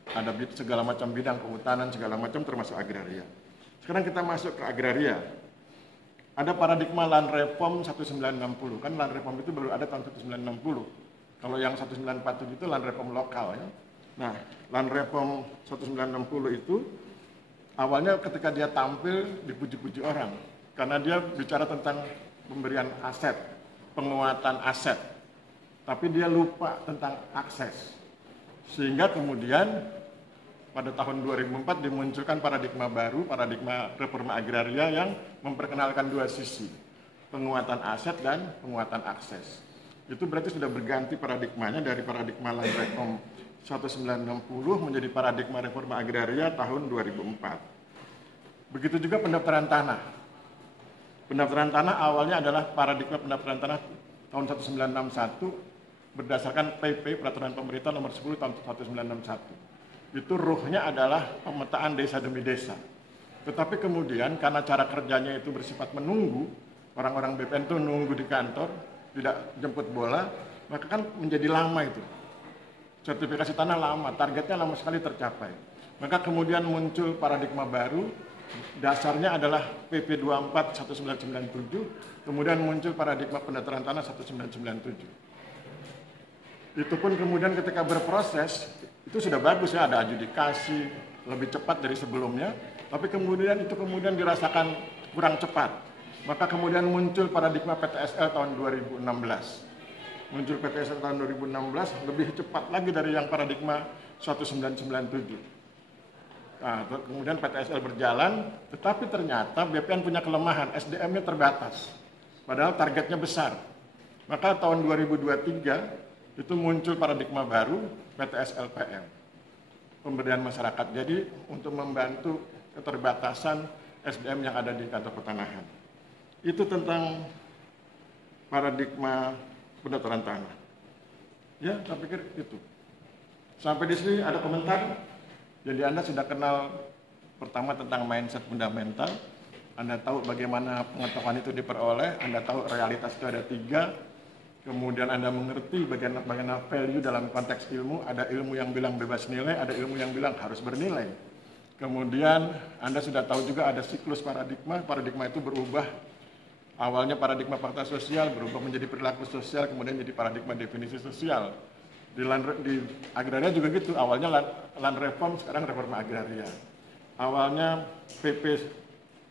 Ada segala macam bidang kehutanan, segala macam termasuk agraria. Sekarang kita masuk ke agraria. Ada paradigma land reform 1960. Kan land reform itu baru ada tahun 1960. Kalau yang 1947 itu land reform lokal ya. Nah, land reform 1960 itu awalnya ketika dia tampil dipuji-puji orang. Karena dia bicara tentang pemberian aset, penguatan aset. Tapi dia lupa tentang akses. Sehingga kemudian pada tahun 2004 dimunculkan paradigma baru, paradigma reforma agraria yang memperkenalkan dua sisi, penguatan aset dan penguatan akses. Itu berarti sudah berganti paradigmanya dari paradigma land reform 1960 menjadi paradigma reforma agraria tahun 2004. Begitu juga pendaftaran tanah. Pendaftaran tanah awalnya adalah paradigma pendaftaran tanah tahun 1961 berdasarkan PP Peraturan Pemerintah Nomor 10 tahun 1961. Itu ruhnya adalah pemetaan desa demi desa. Tetapi kemudian karena cara kerjanya itu bersifat menunggu, orang-orang BPN itu nunggu di kantor, tidak jemput bola, maka kan menjadi lama itu. Sertifikasi tanah lama, targetnya lama sekali tercapai. Maka kemudian muncul paradigma baru, dasarnya adalah PP 24 1997, kemudian muncul paradigma pendaftaran tanah 1997. Itu pun kemudian ketika berproses, itu sudah bagus ya, ada adjudikasi, lebih cepat dari sebelumnya, tapi kemudian itu dirasakan kurang cepat. Maka kemudian muncul paradigma PTSL tahun 2016. Muncul PTSL tahun 2016 lebih cepat lagi dari yang paradigma 1997. Nah, kemudian PTSL berjalan, tetapi ternyata BPN punya kelemahan, SDM-nya terbatas. Padahal targetnya besar. Maka tahun 2023 itu muncul paradigma baru PTS LPM, pemberdayaan masyarakat. Jadi untuk membantu keterbatasan SDM yang ada di kantor pertanahan. Itu tentang paradigma pendaftaran tanah. Ya, saya pikir itu. Sampai di sini ada komentar. Jadi Anda sudah kenal pertama tentang mindset fundamental. Anda tahu bagaimana pengetahuan itu diperoleh. Anda tahu realitas itu ada 3. Kemudian Anda mengerti bagaimana value dalam konteks ilmu. Ada ilmu yang bilang bebas nilai, ada ilmu yang bilang harus bernilai. Kemudian Anda sudah tahu juga ada siklus paradigma. Paradigma itu berubah. Awalnya paradigma fakta sosial, berubah menjadi perilaku sosial, kemudian jadi paradigma definisi sosial. Di agraria juga gitu. Awalnya land reform, sekarang reforma agraria. Awalnya PP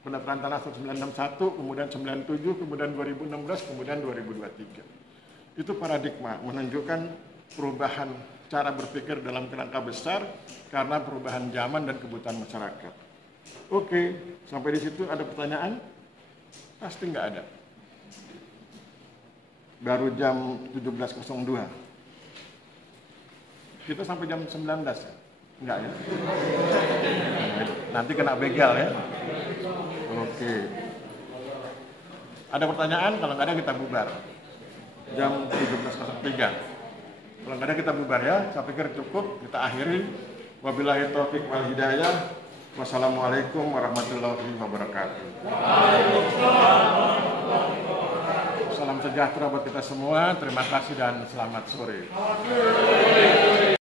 pendaftaran tanah 1961, kemudian 97, kemudian 2016, kemudian 2023. Itu paradigma menunjukkan perubahan cara berpikir dalam kerangka besar karena perubahan zaman dan kebutuhan masyarakat. Oke, sampai di situ ada pertanyaan? Pasti nggak ada. Baru jam 17.02. Kita sampai jam 19 ya? Enggak ya? Nanti kena begal ya? Oke. Ada pertanyaan? Kalau nggak ada kita bubar. Jam 17.03. Kalau nggak ada kita bubar ya. Saya pikir cukup. Kita akhiri. Wabillahi taufiq wal hidayah. Wassalamualaikum warahmatullahi wabarakatuh. Salam sejahtera buat kita semua. Terima kasih dan selamat sore.